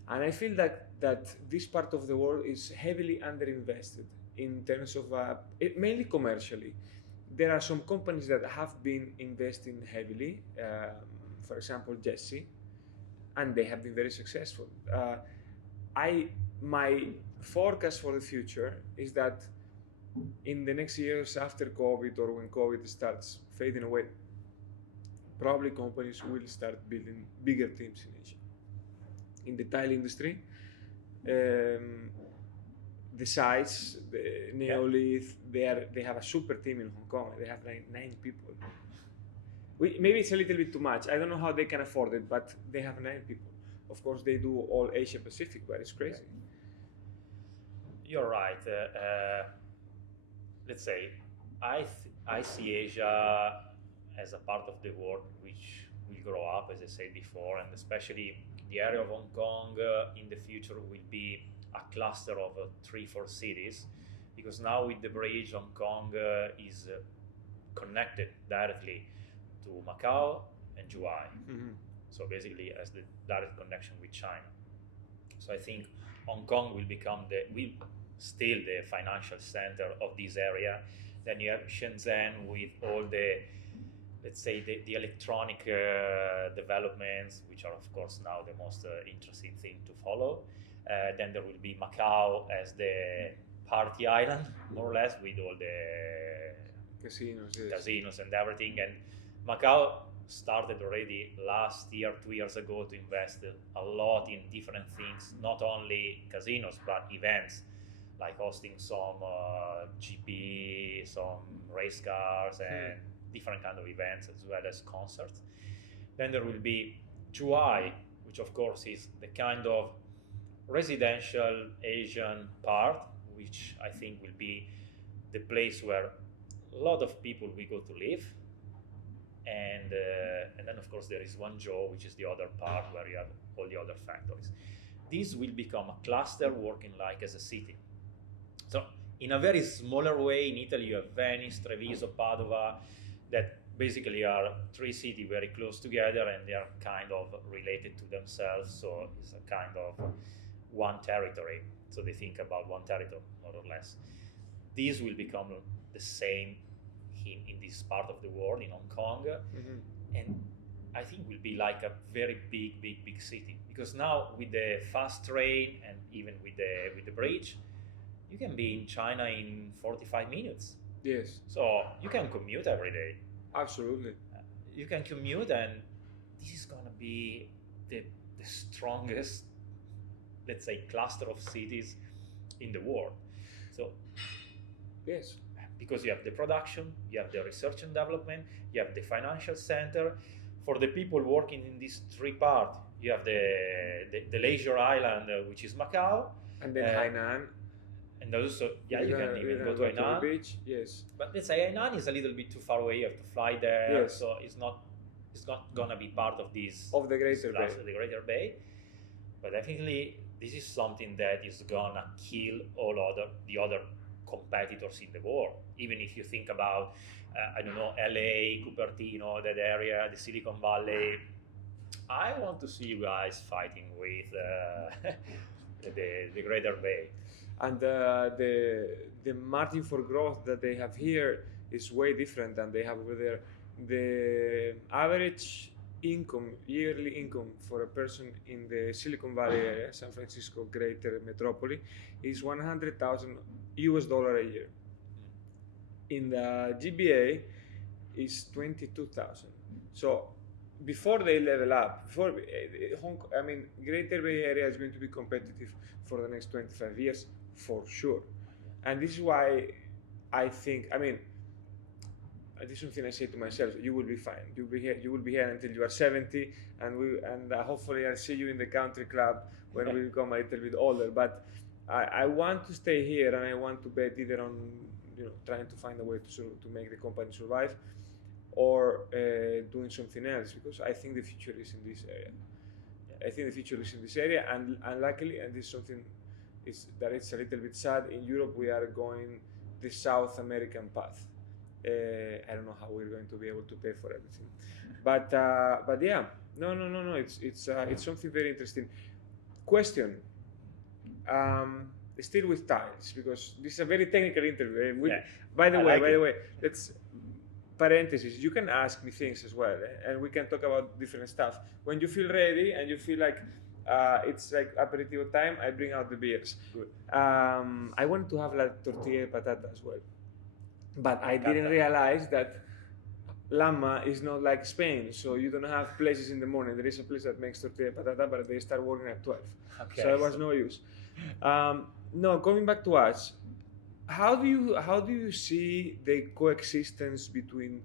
And I feel that this part of the world is heavily underinvested in terms of mainly commercially. There are some companies that have been investing heavily, for example, Jesse, and they have been very successful. My forecast for the future is that in the next years after COVID, or when COVID starts fading away, probably companies will start building bigger teams in Asia. In the tile industry, the sites, the Neolith, they have a super team in Hong Kong. They have like 9 people. Maybe it's a little bit too much. I don't know how they can afford it, but they have 9 people. Of course, they do all Asia Pacific, but it's crazy. You're right. Let's say, I see Asia as a part of the world which will grow up, as I said before, and especially the area of Hong Kong in the future will be a cluster of 3-4 cities, because now with the bridge, Hong Kong is connected directly to Macau and Zhuhai. Mm-hmm. So basically as the direct connection with China. So I think Hong Kong will still the financial center of this area. Then you have Shenzhen with all the, let's say, the electronic developments, which are of course now the most interesting thing to follow. Then there will be Macau as the party island, more or less, with all the casinos and everything. And Macau started already last year, 2 years ago, to invest a lot in different things, not only casinos, but events, like hosting some GP, some race cars, and different kind of events, as well as concerts. Then there will be Zhuhai, which of course is the kind of residential Asian part, which I think will be the place where a lot of people will go to live. And then of course there is Guangzhou, which is the other part where you have all the other factories. This will become a cluster working like as a city. So in a very smaller way, in Italy you have Venice, Treviso, Padova, that basically are 3 cities very close together, and they are kind of related to themselves. So it's a kind of one territory. So they think about one territory, more or less. These will become the same in this part of the world, in Hong Kong. Mm-hmm. And I think will be like a very big city, because now with the fast train and even with the bridge, you can be in China in 45 minutes. Yes. So you can commute every day. Absolutely. You can commute, and this is gonna be the strongest, let's say, cluster of cities in the world. So yes, because you have the production, you have the research and development, you have the financial center. For the people working in these 3 parts, you have the leisure island, which is Macau, and then Hainan. And also, you can even go to Hainan. To the beach, yes. But let's say Hainan is a little bit too far away. You have to fly there, yes. So it's not gonna be part of this of the Greater Bay. The Greater Bay. But definitely, this is something that is gonna kill the other competitors in the world. Even if you think about, I don't know, LA, Cupertino, that area, the Silicon Valley, I want to see you guys fighting with the Greater Bay. And the margin for growth that they have here is way different than they have over there. The average income, yearly income for a person in the Silicon Valley area, San Francisco greater metropolis, is $100,000 a year. In the GBA is 22,000. So before they level up, Greater Bay Area is going to be competitive for the next 25 years for sure. And this is why I think, this is something I say to myself: you will be fine. You will be here until you are 70, and hopefully I'll see you in the country club when we become a little bit older. But I want to stay here, and I want to bet either on trying to find a way to make the company survive, or doing something else, because I think the future is in this area. I think the future is in this area, and luckily, and this is something that it's a little bit sad. In Europe, we are going the South American path. I don't know how we're going to be able to pay for everything, but yeah, no. It's something very interesting. Question. Still with tiles, because this is a very technical interview. By the way, let's parenthesis. You can ask me things as well, and we can talk about different stuff. When you feel ready and you feel like it's like aperitivo time, I bring out the beers. Good. I wanted to have like tortilla de patata as well, but I didn't realize that Lama is not like Spain, so you don't have places in the morning. There is a place that makes tortilla de patata, but they start working at 12. Okay, so there was no use. No, coming back to us, how do you see the coexistence between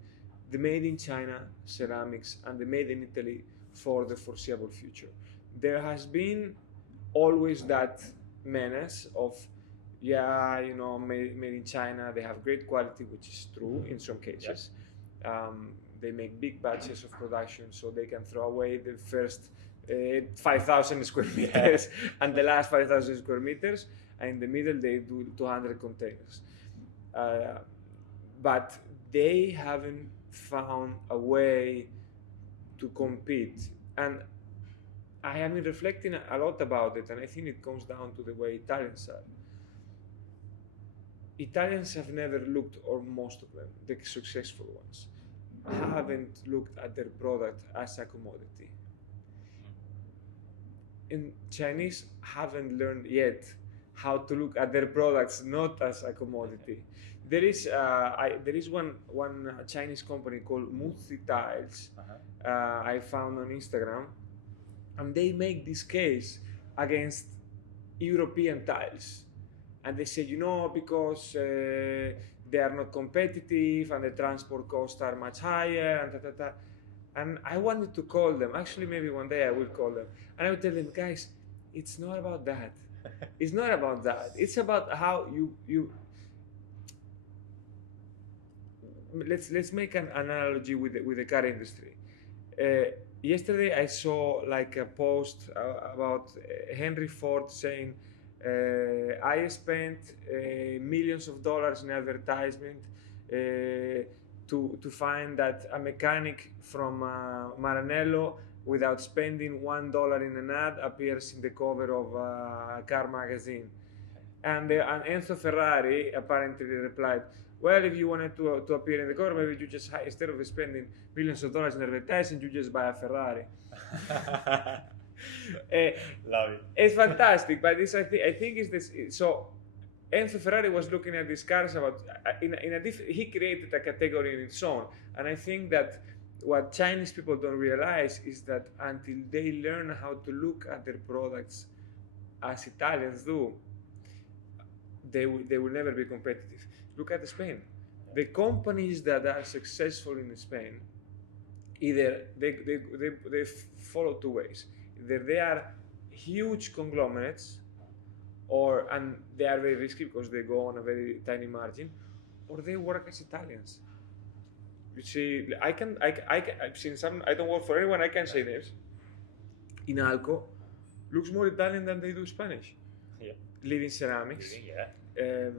the made in China ceramics and the made in Italy for the foreseeable future? There has been always that menace of, made in China, they have great quality, which is true in some cases. They make big batches of production, so they can throw away the first 5,000 square meters and the last 5,000 square meters, and in the middle they do 200 containers. But they haven't found a way to compete. And I have been reflecting a lot about it, and I think it comes down to the way Italians are. Italians have never looked, or most of them, the successful ones, haven't looked at their product as a commodity. And Chinese haven't learned yet how to look at their products not as a commodity. There is one Chinese company called Muzi Tiles. I found on Instagram, and they make this case against European tiles, and they say, because they are not competitive and the transport costs are much higher, and And I wanted to call them. Actually, maybe one day I will call them, and I will tell them, guys, it's not about that. It's not about that. It's about how you. Let's make an analogy with the car industry. Yesterday I saw like a post about Henry Ford saying, I spent millions of dollars in advertisement to find that a mechanic from Maranello, without spending $1 in an ad, appears in the cover of a car magazine. And Enzo Ferrari apparently replied, well, if you wanted to appear in the cover, maybe you just, instead of spending millions of dollars in advertising, you just buy a Ferrari. Love it. It's fantastic, but this I think is this. So Enzo Ferrari was looking at these cars about he created a category in its own, and I think that what Chinese people don't realize is that until they learn how to look at their products as Italians do, they will never be competitive. Look at Spain. The companies that are successful in Spain, either they follow two ways. Either they are huge conglomerates, and they are very risky because they go on a very tiny margin, or they work as Italians. You see, since I don't work for anyone, I can say this. Inalco looks more Italian than they do Spanish. Yeah. Living ceramics. Yeah.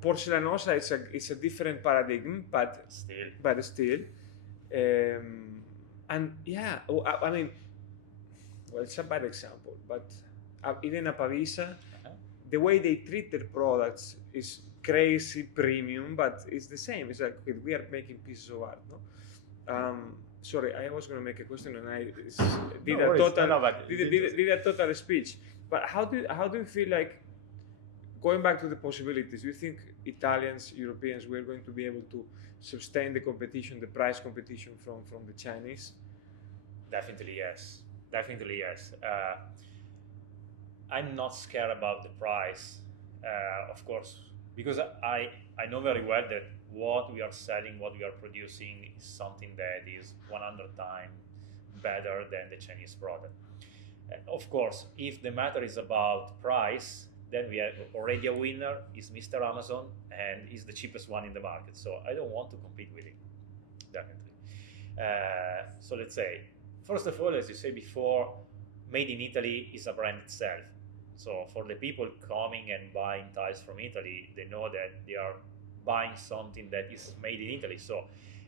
Porcelanosa it's a different paradigm, but still. And yeah, I mean, well, it's a bad example, but even a Pavisa, the way they treat their products is crazy premium, but it's the same. It's like, okay, we are making pieces of art, no? Sorry, I was going to make a question and I did No a worries. total No, but did a total speech. But how do you feel like going back to the possibilities? Do you think Italians, Europeans, we're going to be able to sustain the competition, the price competition from the Chinese? Definitely yes. Definitely yes. I'm not scared about the price, of course, because I know very well that what we are selling, what we are producing, is something that is 100 times better than the Chinese product. Of course, if the matter is about price, then we have already a winner. Is Mr. Amazon, and is the cheapest one in the market. So I don't want to compete with it, definitely. So let's say, first of all, as you said before, made in Italy is a brand itself. So for the people coming and buying tiles from Italy, they know that they are buying something that is made in Italy. So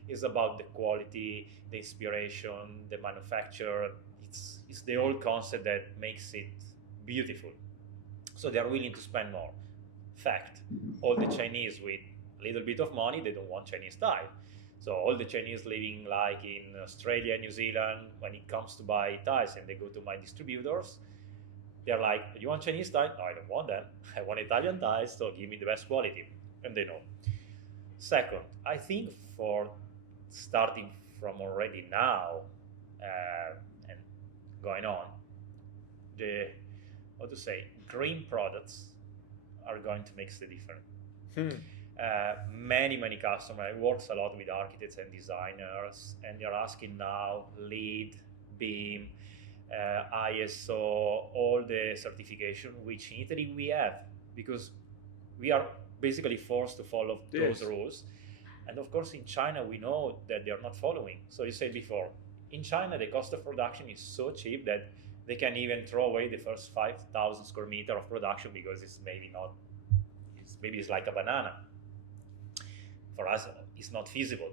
it's about the quality, the inspiration, the manufacture. It's the whole concept that makes it beautiful. So they are willing to spend more. Fact, all the Chinese with a little bit of money, they don't want Chinese tile. So all the Chinese living like in Australia, New Zealand, when it comes to buy tiles and they go to my distributors, they're like, you want Chinese tile? No, I don't want them. I want Italian tiles, so give me the best quality. And they know. Second, I think for starting from already now and going on, the, how to say, green products are going to make the difference. Many customers works a lot with architects and designers, and they're asking now LEED, BEAM, ISO, all the certification which in Italy we have, because we are basically forced to follow those rules. And of course in China we know that they are not following. So you said before, in China the cost of production is so cheap that they can even throw away the first 5,000 square meter of production because it's maybe not, maybe it's like a banana. For us, it's not feasible.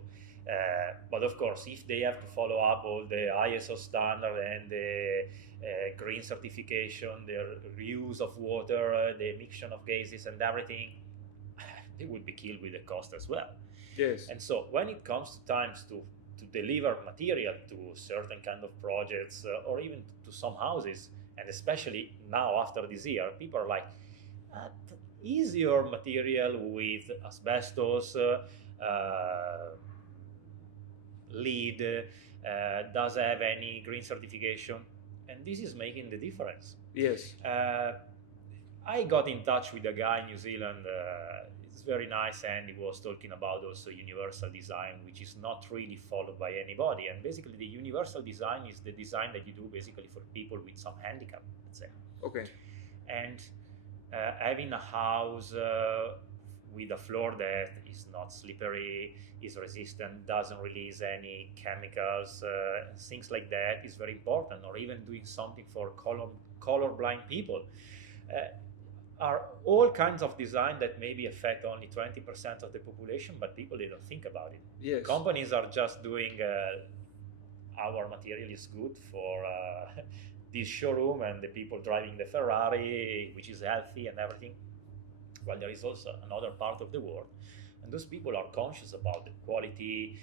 But of course, if they have to follow up all the ISO standard and the green certification, the reuse of water, the emission of gases and everything, they would be killed with the cost as well. Yes. And so when it comes to times to deliver material to certain kind of projects or even to some houses, and especially now after this year, people are like, is your material with asbestos, LEED, does have any green certification? And this is making the difference. Yes. I got in touch with a guy in New Zealand. It's very nice, and he was talking about also universal design, which is not really followed by anybody. And basically, the universal design is the design that you do basically for people with some handicap, let's say. Okay. And having a house with a floor that is not slippery, is resistant, doesn't release any chemicals, things like that is very important. Or even doing something for colorblind people. Are all kinds of design that maybe affect only 20% of the population, but people, they don't think about it. Yes. Companies are just doing our material is good for this showroom and the people driving the Ferrari, which is healthy and everything. Well, there is also another part of the world, and those people are conscious about the quality,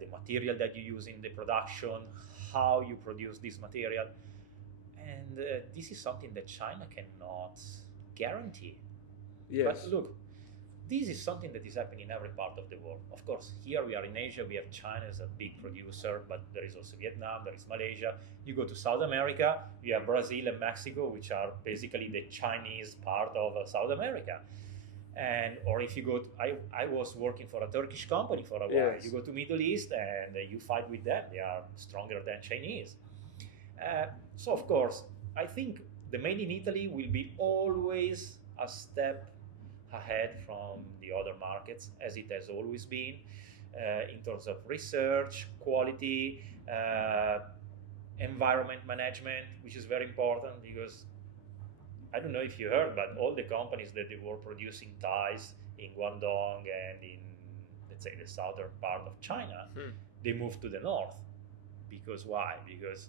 the material that you use in the production, how you produce this material. And this is something that China cannot guarantee. Yes. But look, this is something that is happening in every part of the world. Of course, here we are in Asia, we have China as a big producer, but there is also Vietnam, there is Malaysia. You go to South America, you have Brazil and Mexico, which are basically the Chinese part of South America. And or if you go to, I was working for a Turkish company for a while. Yes. You go to Middle East and you fight with them. They are stronger than Chinese. So of course, I think the made in Italy will be always a step ahead from the other markets, as it has always been, in terms of research, quality, environment management, which is very important because I don't know if you heard, but all the companies that they were producing tiles in Guangdong and in, let's say, the southern part of China, they moved to the north. Because why? Because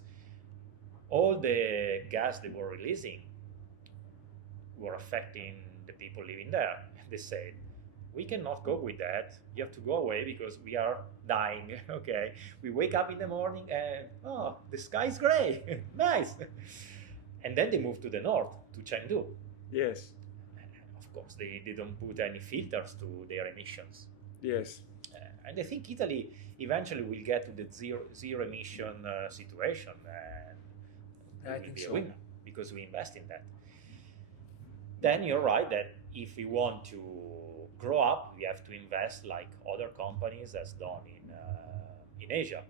all the gas they were releasing were affecting the people living there. They said, we cannot go with that. You have to go away because we are dying. Okay, we wake up in the morning and oh, the sky is gray. Nice. And then they moved to the north, to Chengdu. Yes. Of course, they don't put any filters to their emissions. Yes. And I think Italy eventually will get to the zero emission situation, and I will think be so. a winner because we invest in that. Then you're right that if we want to grow up, we have to invest like other companies has done in Asia.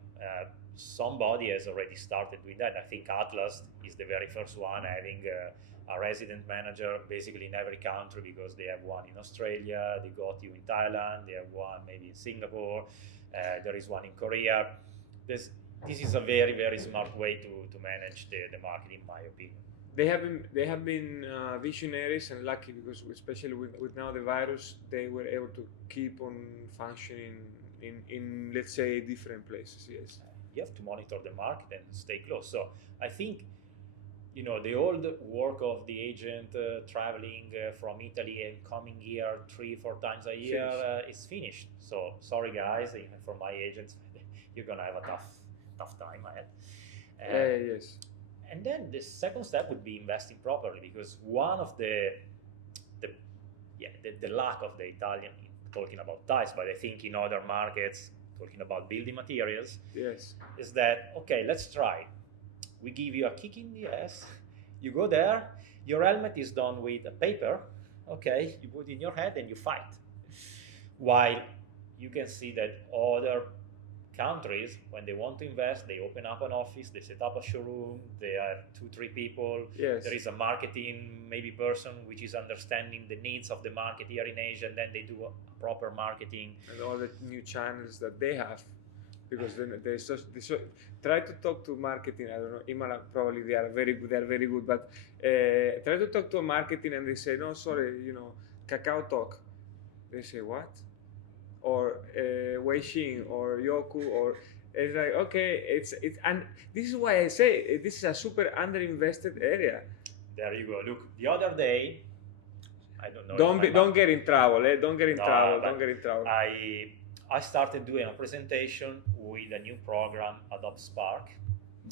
Somebody has already started with that. I think Atlas is the very first one having a resident manager basically in every country, because they have one in Australia, they got you in Thailand, they have one maybe in Singapore, there is one in Korea. This is a very, very smart way to manage the market, in my opinion. They have been visionaries and lucky, because especially with now the virus, they were able to keep on functioning in let's say different places. Yes. You have to monitor the market and stay close. So I think, the old work of the agent traveling from Italy and coming here 3-4 times a year is finished. So sorry guys, even for my agents, you're gonna have a tough time ahead. Yes. And then the second step would be investing properly, because one of the lack of the Italian, talking about tiles, but I think in other markets, talking about building materials, Yes. is that, okay, let's try. We give you a kick in the ass, you go there, your helmet is done with a paper, okay, you put it in your head and you fight. While you can see that other countries, when they want to invest, they open up an office, they set up a showroom, they have 2-3 people. Yes. There is a marketing maybe person which is understanding the needs of the market here in Asia, and then they do a proper marketing. And all the new channels that they have, because then try to talk to marketing. I don't know, Imala, probably they are very good, but try to talk to a marketing and they say, no, sorry, Kakao Talk. They say, what? Or Weixin or Yoku, or it's like, okay, it's and this is why I say this is a super underinvested area. There you go. Look, the other day, I don't know. Don't get in trouble, eh? Don't get in trouble. I started doing a presentation with a new program, Adobe Spark.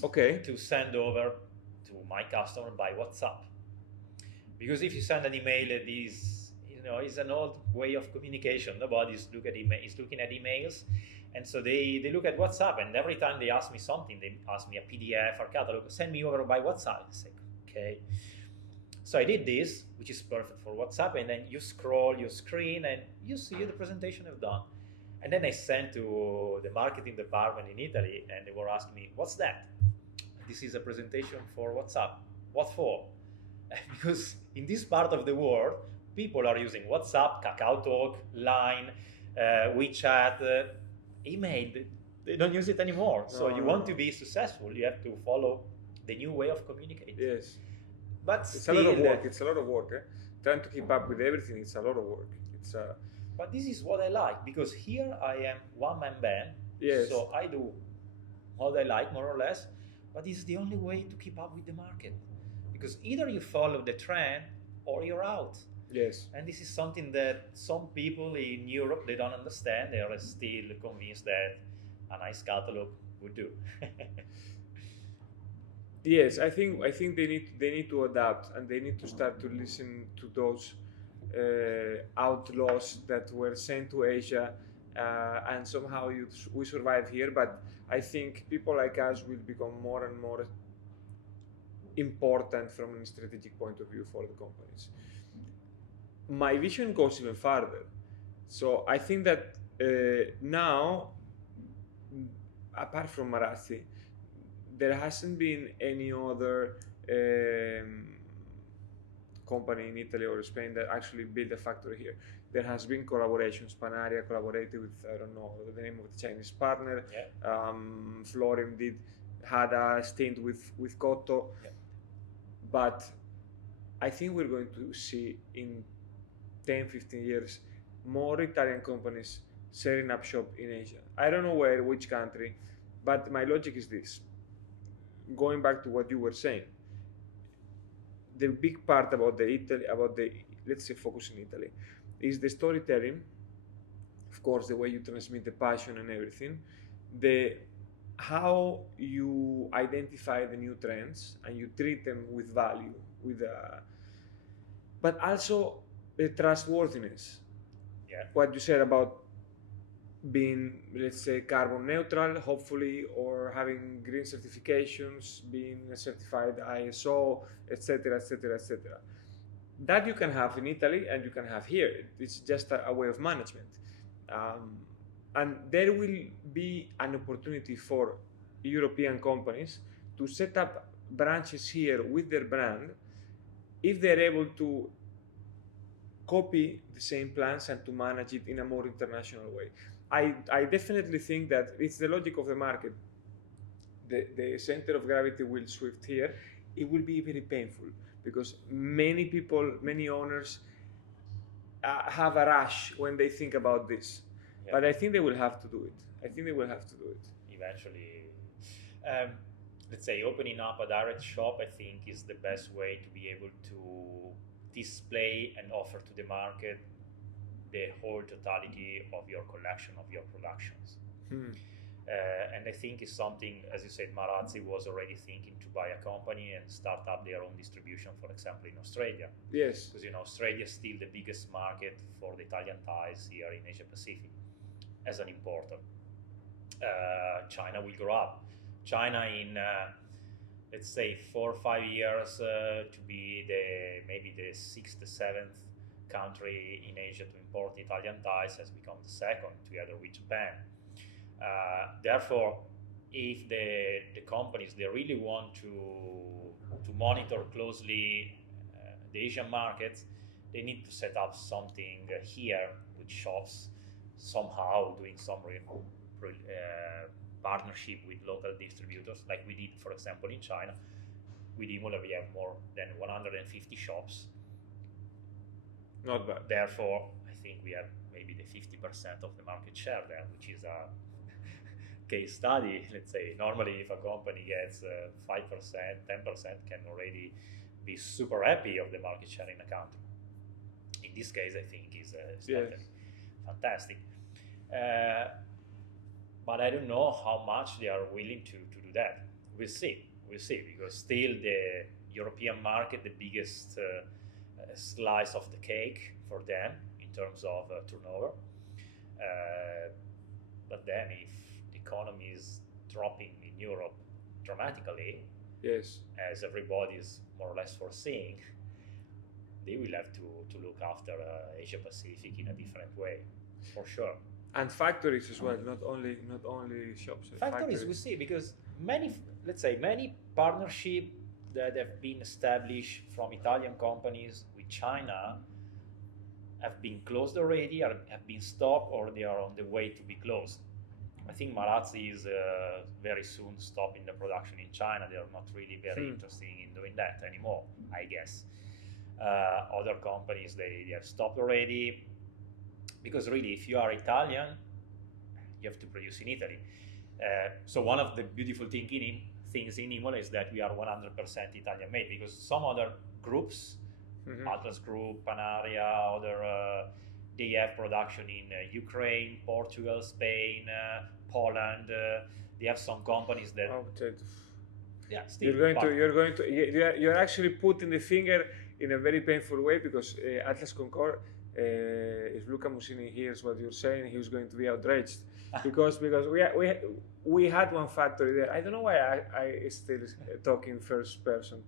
Okay. To send over to my customer by WhatsApp. Because if you send an email, it's an old way of communication. Nobody's looking at emails. And so they look at WhatsApp, and every time they ask me something, they ask me a PDF or catalog, send me over by WhatsApp. I say, okay. So I did this, which is perfect for WhatsApp, and then you scroll your screen and you see the presentation I've done. And then I sent to the marketing department in Italy, and they were asking me, what's that? This is a presentation for WhatsApp. What for? Because in this part of the world, people are using WhatsApp, Kakao Talk, Line, WeChat, email. They don't use it anymore. So you want to be successful, you have to follow the new way of communicating. Yes. But it's a lot of work. It's a lot of work. Eh? Trying to keep up with everything, it's a lot of work. But this is what I like, because here I am one-man band. Yes. So I do what I like, more or less. But it's the only way to keep up with the market. Because either you follow the trend or you're out. Yes. And this is something that some people in Europe, they don't understand. They are still convinced that a nice catalog would do. Yes, I think they need to adapt, and they need to start to listen to those outlaws that were sent to Asia, and somehow we survive here. But I think people like us will become more and more important from a strategic point of view for the companies. My vision goes even farther. So I think that now, apart from Marazzi, there hasn't been any other company in Italy or Spain that actually built a factory here. There has been collaborations. Panaria collaborated with, I don't know the name of the Chinese partner. Yeah. Florim had a stint with Cotto. Yeah. But I think we're going to see in 10-15 years more Italian companies setting up shop in Asia. I don't know which country, But my logic is this. Going back to what you were saying, the big part about let's say focus in Italy, is the storytelling. Of course, the way you transmit the passion and everything, the how you identify the new trends and you treat them with value, but also the trustworthiness. Yeah. What you said about being, let's say, carbon neutral, hopefully, or having green certifications, being certified ISO, etc., etc., etc. That you can have in Italy and you can have here. It's just a way of management. And there will be an opportunity for European companies to set up branches here with their brand if they're able to copy the same plans and to manage it in a more international way. I definitely think that it's the logic of the market. The center of gravity will shift here. It will be very painful because many people, many owners have a rush when they think about this. Yeah. But I think they will have to do it. Eventually. Let's say opening up a direct shop, I think, is the best way to be able to display and offer to the market the whole totality of your collection, of your productions. And I think it's something, as you said, Marazzi was already thinking to buy a company and start up their own distribution, for example, in Australia. Yes. Because Australia is still the biggest market for the Italian ties here in Asia Pacific as an importer. China will grow up. China in, let's say, 4 or 5 years to be maybe the 6th, 7th country in Asia to import Italian ties, has become the second, together with Japan. Therefore, if the companies, they really want to monitor closely the Asian markets, they need to set up something here with shops, somehow doing some partnership with local distributors, like we did, for example, in China. With Imola, we have more than 150 shops. Not bad. Therefore, I think we have maybe the 50% of the market share there, which is a case study. Let's say normally if a company gets 5%, 10%, can already be super happy of the market share in a country. In this case, I think is fantastic. But I don't know how much they are willing to do that. We'll see, because still the European market, the biggest slice of the cake for them in terms of turnover. But then if the economy is dropping in Europe dramatically, yes, as everybody is more or less foreseeing, they will have to look after Asia Pacific in a different way, for sure. And factories as well, not only shops. Factories we see, because many partnerships that have been established from Italian companies with China have been closed already, or have been stopped, or they are on the way to be closed. I think Marazzi is very soon stopping the production in China. They are not really very interested in doing that anymore, I guess. Other companies, they have stopped already. Because really, if you are Italian, you have to produce in Italy. So one of the beautiful things in Imola is that we are 100% Italian made, because some other groups, Atlas Group, Panaria, they have production in Ukraine, Portugal, Spain, Poland. They have some companies that. You're actually putting the finger in a very painful way, because Atlas Concord. If Luca Musini hears what you're saying, he was going to be outraged because we had one factory there. I don't know why I still talk in first person.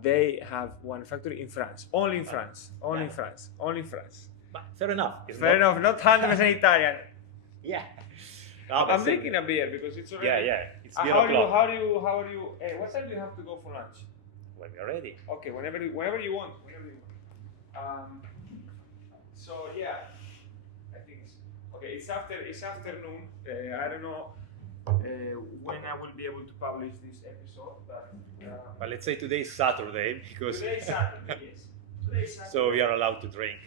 They have one factory in France, only in France. But fair enough. Not 100% Italian. Yeah. I'm drinking a beer because it's already. It's how are you? What time do you have to go for lunch? When we're ready. Okay, whenever you want. So I think it's afternoon. I don't know when I will be able to publish this episode, but let's say today is Saturday, because today is Saturday. Yes, today is Saturday. So we are allowed to drink.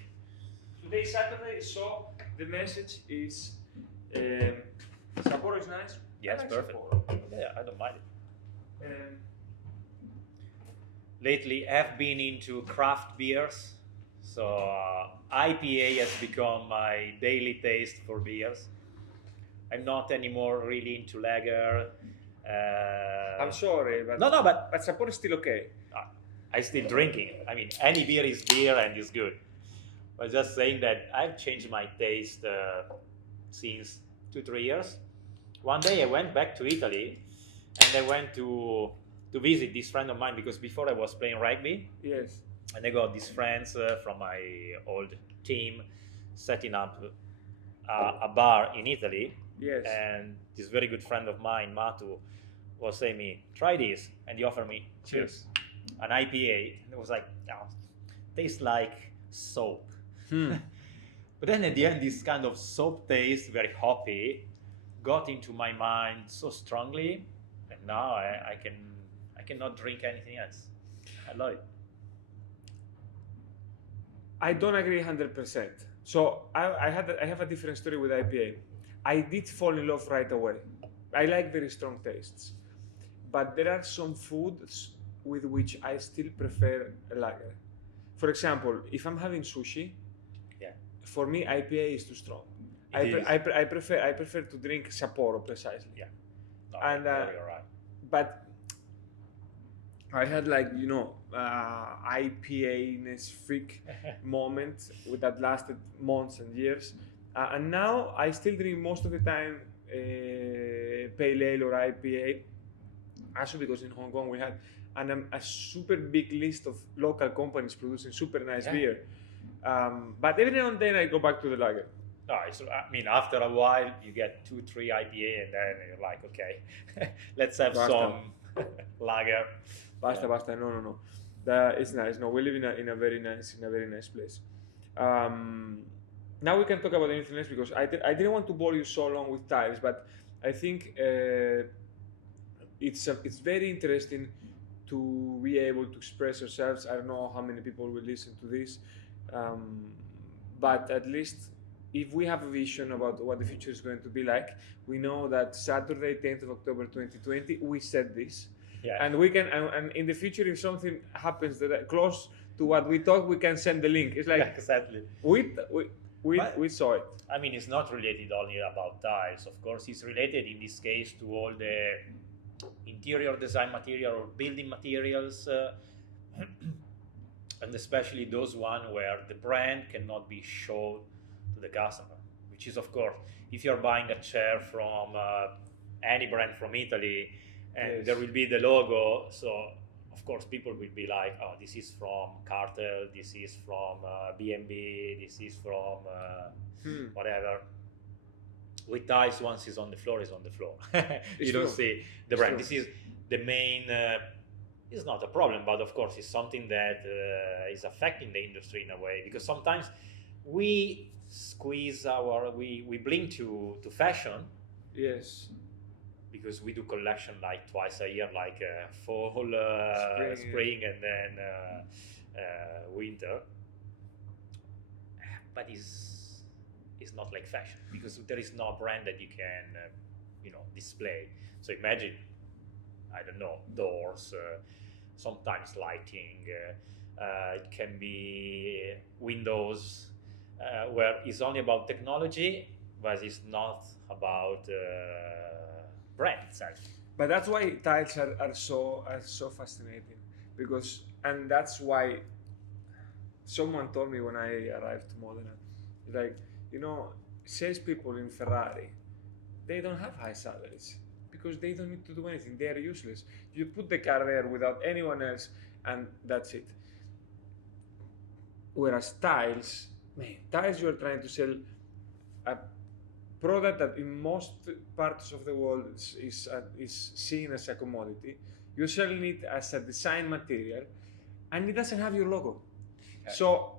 Today is Saturday, so the message is Sapporo is nice. Yes, like perfect. Sapporo. Yeah, I don't mind it. Um, Lately, I've been into craft beers, so IPA has become my daily taste for beers. I'm not anymore really into lager. I'm sorry, but No, no, but Sapporo is still okay. I still drinking it. I mean, any beer is beer and is good. But just saying that I've changed my taste since 2 3 years. One day I went back to Italy, and I went to visit this friend of mine because before I was playing rugby, Yes. and I got these friends from my old team setting up a bar in Italy. Yes. And this very good friend of mine, Matu, was saying me, try this, and he offered me, cheers, an IPA. And it was like, oh, tastes like soap. But then at the end, this kind of soap taste, very hoppy, got into my mind so strongly, and now I cannot drink anything else. I love it. I don't agree 100%. So I have a different story with IPA. I did fall in love right away. I like very strong tastes, but there are some foods with which I still prefer a lager. For example, if I'm having sushi, Yeah. for me IPA is too strong. It is. I prefer to drink Sapporo precisely. Yeah. No, And you're right. but I had like IPA-ness freak moment that lasted months and years, and now I still drink most of the time pale ale or IPA. Also because in Hong Kong we had a super big list of local companies producing super nice beer. But every now and then I go back to the lager. No, I mean, after a while, you get 2 3 IPA, and then you're like, okay, let's have Basta. some lager. Basta, basta. No. It's nice. No, we live in a very nice place. Now we can talk about anything else because I didn't want to bore you so long with tiles, but I think it's very interesting to be able to express yourselves. I don't know how many people will listen to this, but at least if we have a vision about what the future is going to be like, we know that Saturday, 10th of October 2020, we said this. Yeah. And we can, and in the future, if something happens that close to what we thought, we can send the link. It's like exactly. We saw it. I mean, it's not related only about tiles. Of course, it's related in this case to all the interior design material or building materials, and especially those one where the brand cannot be shown to the customer. Which is, of course, if you're buying a chair from any brand from Italy, and Yes. there will be the logo, so of course people will be like, oh, this is from Cartel, this is from B&B, this is from whatever. With tiles, once it's on the floor, it's on the floor. You don't see the brand. This is the main, it's not a problem, but of course it's something that is affecting the industry in a way, because sometimes we squeeze we blink to fashion. Yes. Because we do collection like twice a year, like fall, spring, and then winter. But it's not like fashion because there is no brand that you can display. So imagine, I don't know, doors, sometimes lighting. It can be windows, where it's only about technology, but it's not about brand itself. But that's why tiles are so fascinating, because, and that's why someone told me when I arrived to Modena, like, salespeople in Ferrari, they don't have high salaries because they don't need to do anything. They are useless. You put the car there without anyone else, and that's it. Whereas tiles, you are trying to sell a product that in most parts of the world is seen as a commodity. You're selling it as a design material, and it doesn't have your logo. Okay. So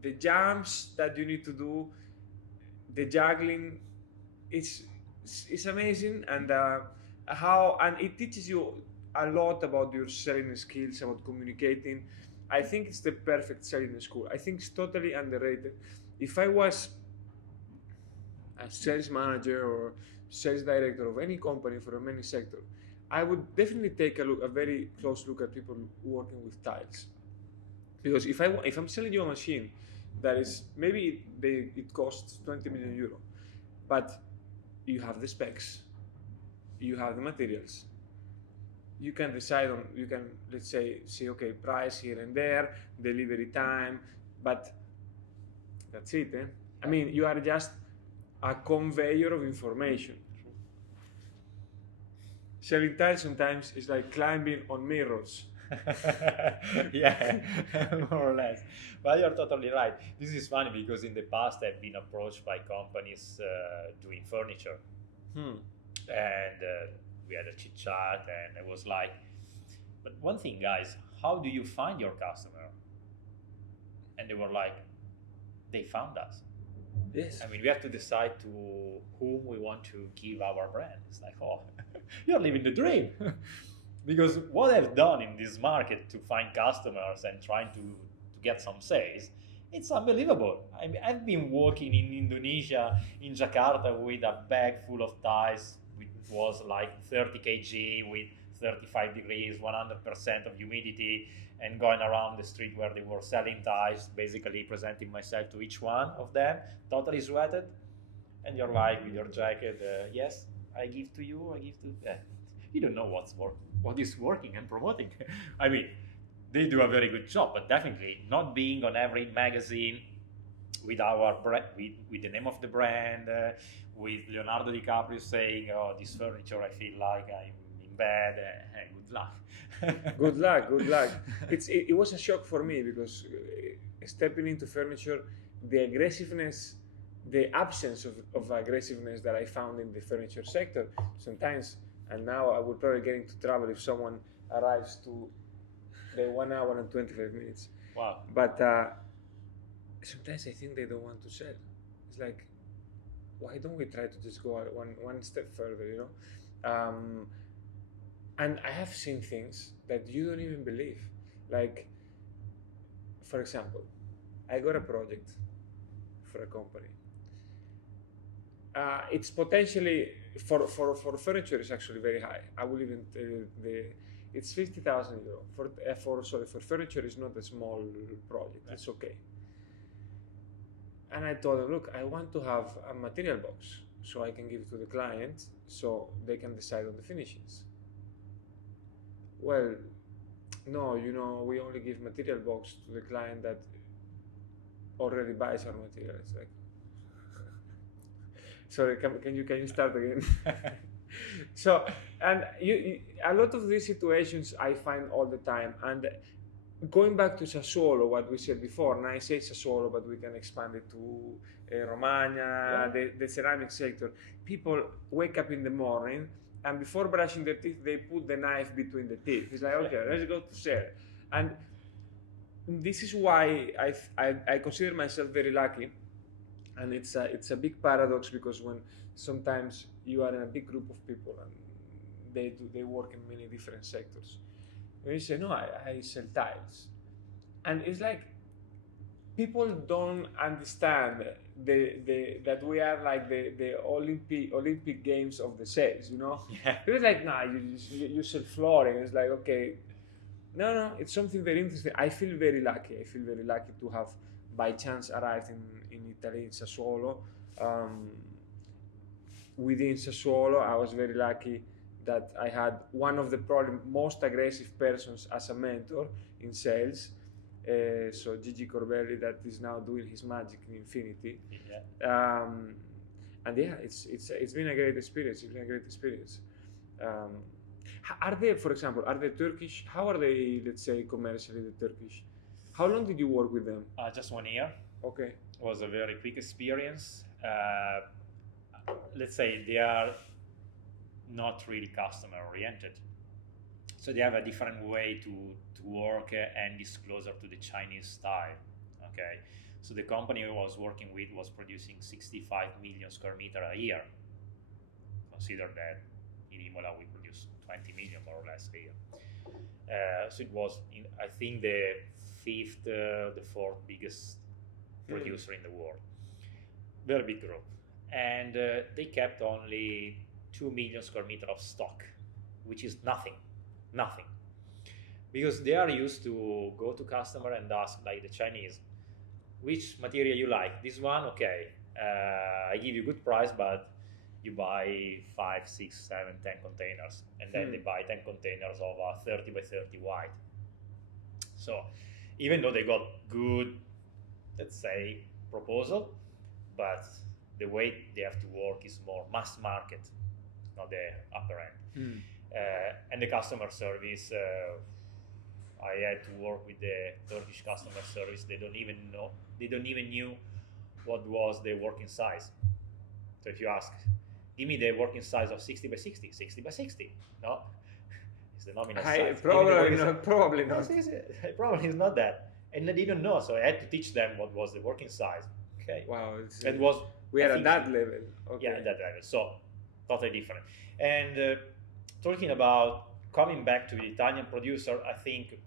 the jumps that you need to do, the juggling, it's amazing, and it teaches you a lot about your selling skills, about communicating. I think it's the perfect selling school. I think it's totally underrated. If I was a sales manager or sales director of any company from any sector, I would definitely take a very close look at people working with tiles. Because if I'm selling you a machine that is maybe it costs 20 million euro, but you have the specs, you have the materials, you can decide on, you can, let's say okay, price here and there, delivery time, but that's it. I mean, you are just a conveyor of information. Selling tiles sometimes is like climbing on mirrors. Yeah, more or less. But you're totally right. This is funny because in the past I've been approached by companies doing furniture, and we had a chit chat, and I was like, "But one thing, guys, how do you find your customer?" And they were like, "They found us." Yes. I mean, we have to decide to whom we want to give our brand. It's like, oh, you're living the dream. Because what I've done in this market to find customers and trying to get some sales, it's unbelievable. I've been working in Indonesia, in Jakarta, with a bag full of tiles, which was like 30 kg with 35 degrees, 100% of humidity, and going around the street where they were selling tiles, basically presenting myself to each one of them, totally sweated. And you're like, with your jacket, yes, I give to you, I give to... You don't know what is working and promoting. I mean, they do a very good job, but definitely not being on every magazine with our with the name of the brand, with Leonardo DiCaprio saying, "Oh, this furniture, I feel like I'm in bed." Good luck. Good luck. Good luck. It was a shock for me because stepping into furniture, the aggressiveness, the absence of aggressiveness that I found in the furniture sector sometimes. And now I would probably get into trouble if someone arrives to the 1 hour and 25 minutes. Wow. But sometimes I think they don't want to sell. It's like, why don't we try to just go one step further, you know? And I have seen things that you don't even believe. Like, for example, I got a project for a company. It's potentially for furniture is actually very high. I will even tell you it's 50,000 euro for furniture is not a small project. It's okay. And I told them, look, I want to have a material box so I can give it to the client so they can decide on the finishings. Well, no, you know, we only give material box to the client that already buys our material. It's like, sorry, can you start again? So, and a lot of these situations I find all the time. And going back to Sassuolo, what we said before, now I say Sassuolo, but we can expand it to Romagna, the ceramic sector. People wake up in the morning and before brushing their teeth, they put the knife between the teeth. It's like, okay, let's go to sell. And this is why I consider myself very lucky. And it's a big paradox because when sometimes you are in a big group of people and they work in many different sectors. When you say, no, I sell tiles. And it's like, people don't understand that we are like the Olympic Games of the sales, you know? Yeah. It's like, nah, you sell flooring. It's like, okay. No, it's something very interesting. I feel very lucky. I feel very lucky to have, by chance, arrived in Italy, in Sassuolo. Within Sassuolo, I was very lucky that I had one of the probably most aggressive persons as a mentor in sales. So Gigi Corbelli, that is now doing his magic in Infinity. Yeah. And yeah, it's been a great experience. It's been a great experience. Are they, for example, are they Turkish? How are they, let's say, commercially, the Turkish? How long did you work with them? Just 1 year. Okay. It was a very quick experience. Let's say they are not really customer oriented. So they have a different way to work and is closer to the Chinese style. Okay. So the company I was working with was producing 65 million square meter a year. Consider that in Imola we produce 20 million more or less a year. So it was, I think, the fourth biggest producer in the world. Very big group. and they kept only 2 million square meters of stock, which is nothing, because they are used to go to customer and ask, like the Chinese, which material you like. This one, okay, I give you good price, but you buy 5, 6, 7, 10 containers, and then they buy 10 containers of 30 by 30 wide. So even though they got good, let's say, proposal, but the way they have to work is more mass market, not the upper end. And the customer service, I had to work with the Turkish customer service. They don't even knew what was the working size. So if you ask, give me the working size of 60 by 60, 60 by 60, no? It's the nominal size. Probably not. Probably It's not that. And they didn't know, so I had to teach them what was the working size. Okay. Wow. We are at that level. Okay. Yeah, at that level. So totally different. And talking about coming back to the Italian producer, I think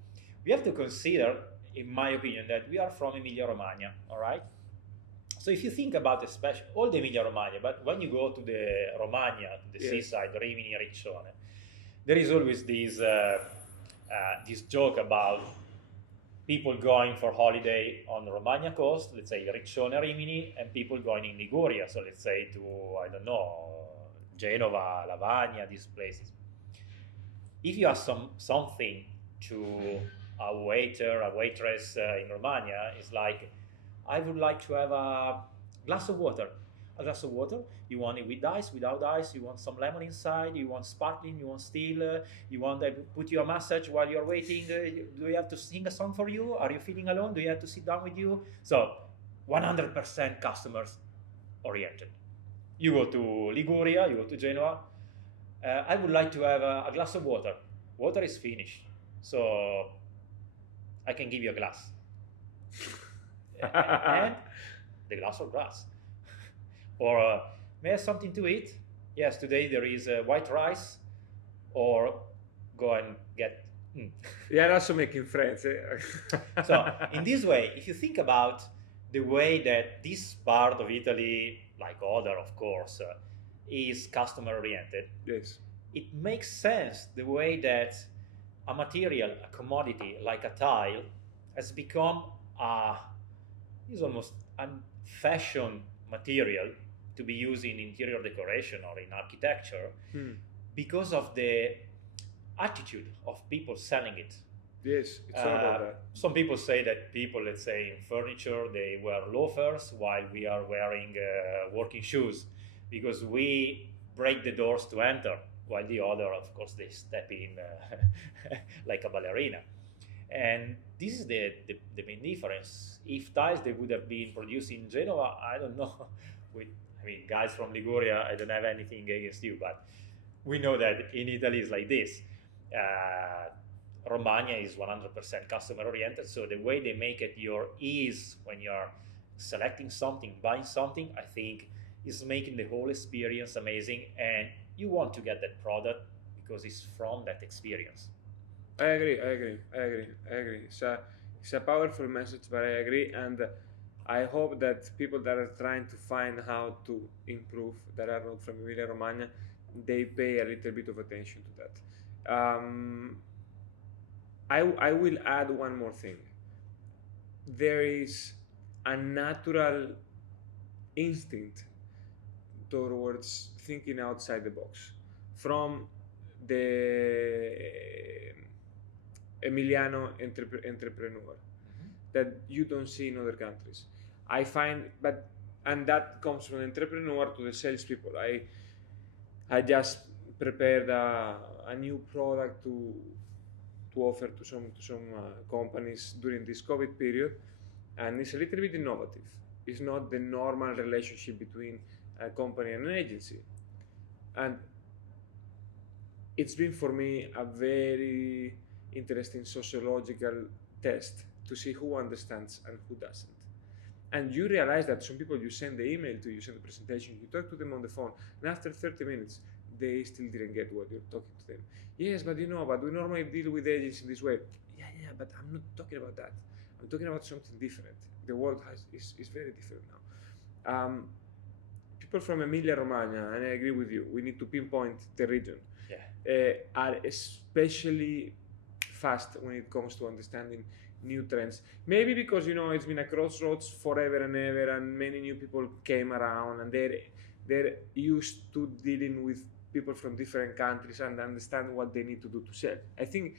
we have to consider, in my opinion, that we are from Emilia-Romagna, all right? So if you think about especially all the Emilia-Romagna, but when you go to the Romagna, to the seaside, Rimini, Riccione, there is always this joke about people going for holiday on the Romagna coast, let's say Riccione, Rimini, and people going in Liguria, so let's say to, I don't know, Genova, Lavagna, these places. If you ask something to a waiter, a waitress in Romagna, it's like, I would like to have a glass of water. A glass of water, you want it with ice, without ice, you want some lemon inside, you want sparkling, you want still, you want to put you a massage while you're waiting, do you have to sing a song for you? Are you feeling alone? Do you have to sit down with you? So 100% customers oriented. You go to Liguria, you go to Genoa, I would like to have a glass of water. Water is finished, so I can give you a glass. And the glass of grass. Or may I have something to eat? Yes, today there is white rice, or go and get. Yeah, also making friends. So in this way, if you think about the way that this part of Italy, like other, of course, is customer oriented, yes, it makes sense the way that a material, a commodity like a tile, has become is almost a fashion material to be used in interior decoration or in architecture because of the attitude of people selling it. Yes, it's all about that. Some people say that people, let's say, in furniture, they wear loafers while we are wearing working shoes because we break the doors to enter, while the other, of course, they step in like a ballerina. And this is the main difference. If tiles they would have been produced in Genoa, I don't know. Guys from Liguria, I don't have anything against you, but we know that in Italy it's like this. Romagna is 100% customer oriented, so the way they make it your ease when you're selecting something, buying something, I think is making the whole experience amazing, and you want to get that product because it's from that experience. I agree. It's a powerful message, but I agree, and I hope that people that are trying to find how to improve, that are not from Emilia Romagna, they pay a little bit of attention to that. I will add one more thing. There is a natural instinct towards thinking outside the box from the Emiliano entrepreneur that you don't see in other countries. I find, and that comes from entrepreneur to the salespeople. I just prepared a new product to offer to some companies during this COVID period, and it's a little bit innovative. It's not the normal relationship between a company and an agency, and it's been for me a very interesting sociological test to see who understands and who doesn't. And you realize that some people, you send the email to, you send the presentation, you talk to them on the phone, and after 30 minutes, they still didn't get what you're talking to them. Yes, but we normally deal with agents in this way. Yeah, but I'm not talking about that. I'm talking about something different. The world is very different now. people from Emilia Romagna, and I agree with you, we need to pinpoint the region, are especially fast when it comes to understanding new trends. Maybe because it's been a crossroads forever and ever, and many new people came around, and they're used to dealing with people from different countries and understand what they need to do to sell. I think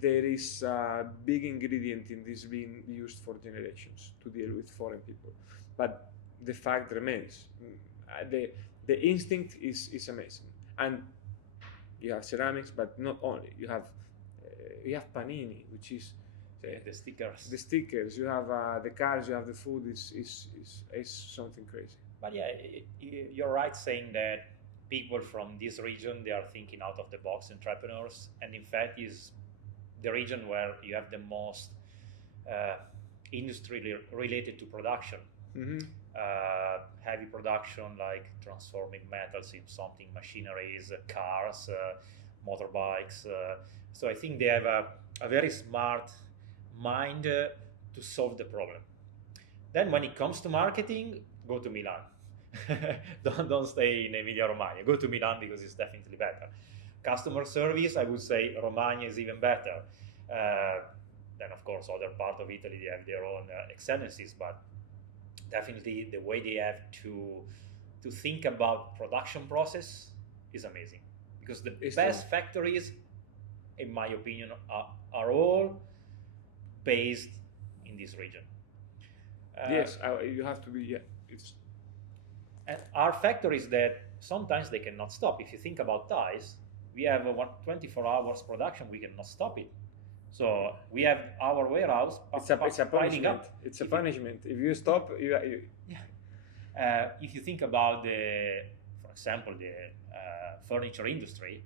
there is a big ingredient in this being used for generations to deal with foreign people, but the fact remains, the instinct is amazing. And you have ceramics, but not only. You have Panini, which is the stickers. The stickers. You have the cars. You have the food. Is something crazy. But yeah, you're right saying that people from this region, they are thinking out of the box, entrepreneurs, and in fact is the region where you have the most industry related to production. Mm-hmm. Heavy production, like transforming metals in something, machineries, cars, motorbikes. So I think they have a very smart mind to solve the problem. Then when it comes to marketing, go to Milan. don't stay in Emilia Romagna. Go to Milan because it's definitely better. Customer service, I would say Romagna is even better. Then of course other part of Italy, they have their own excellencies, but definitely the way they have to think about production process is amazing, because the best factories, in my opinion, are all based in this region. Yes, you have to be. Yeah, and our factories that sometimes they cannot stop. If you think about ties, we have a 24 hours production. We cannot stop it. So we have our warehouse. It's a punishment. It's a punishment. If you stop, you if you think about for example, the furniture industry,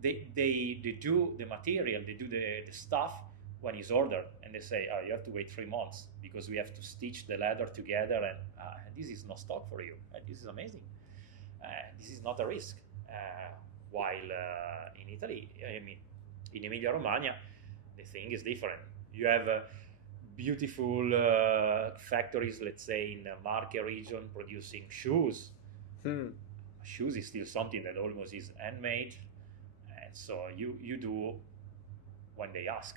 they do the material, they do the stuff when it's ordered, and they say, oh, you have to wait 3 months because we have to stitch the leather together, and this is not stock for you. This is amazing. This is not a risk. While in Italy, I mean, in Emilia Romagna, the thing is different. You have beautiful factories, let's say in the Marche region, producing shoes. Shoes is still something that almost is handmade, and so you do when they ask.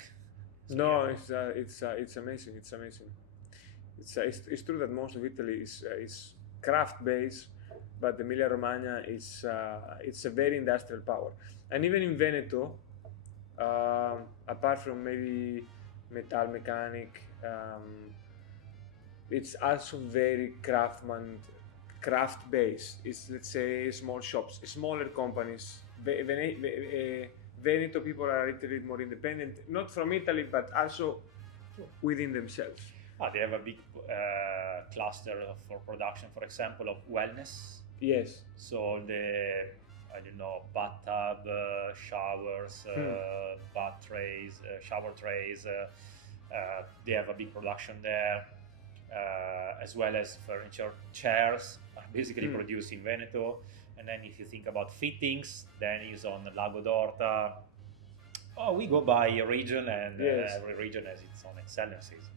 So no, it's amazing. It's amazing. It's true that most of Italy is craft based, but Emilia Romagna is it's a very industrial power, and even in Veneto, apart from maybe metal mechanic, it's also very craft based. It's, let's say, small shops, smaller companies. Veneto people are a little bit more independent, not from Italy, but also within themselves. They have a big cluster for production, for example, of wellness. Yes. So bathtub, showers, bath trays, shower trays. They have a big production there, as well as furniture, chairs, basically produced in Veneto. And then if you think about fittings, then it's on Lago d'Orta. Oh, we go by a region, and yes. Every region has its own excellencies.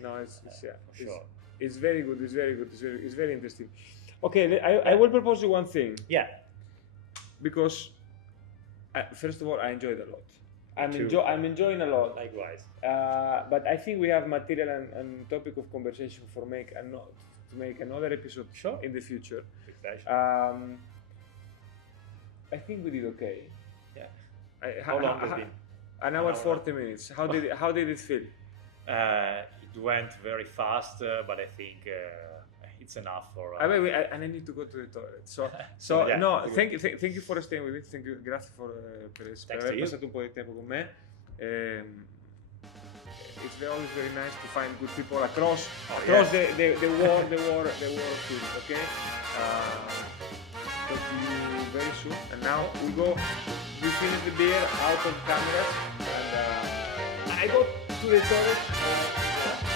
No, it's for sure. It's very good. It's very good. It's very interesting. Okay, I will propose you one thing. Yeah. Because first of all, I enjoyed a lot. I'm enjoying a lot. Likewise. But I think we have material and topic of conversation to make another episode in the future. I think we did okay. Yeah. How long has it been? An hour 40 minutes. How did it feel? It went very fast, but I think it's enough for. I need to go to the toilet. So yeah, no, thank you for staying with me. Thank you, grazie per aver passato un po' di tempo con me. It's always very nice to find good people across the war of food. Okay. Talk to you very soon. And now we finish the beer out of cameras, and I go to the toilet.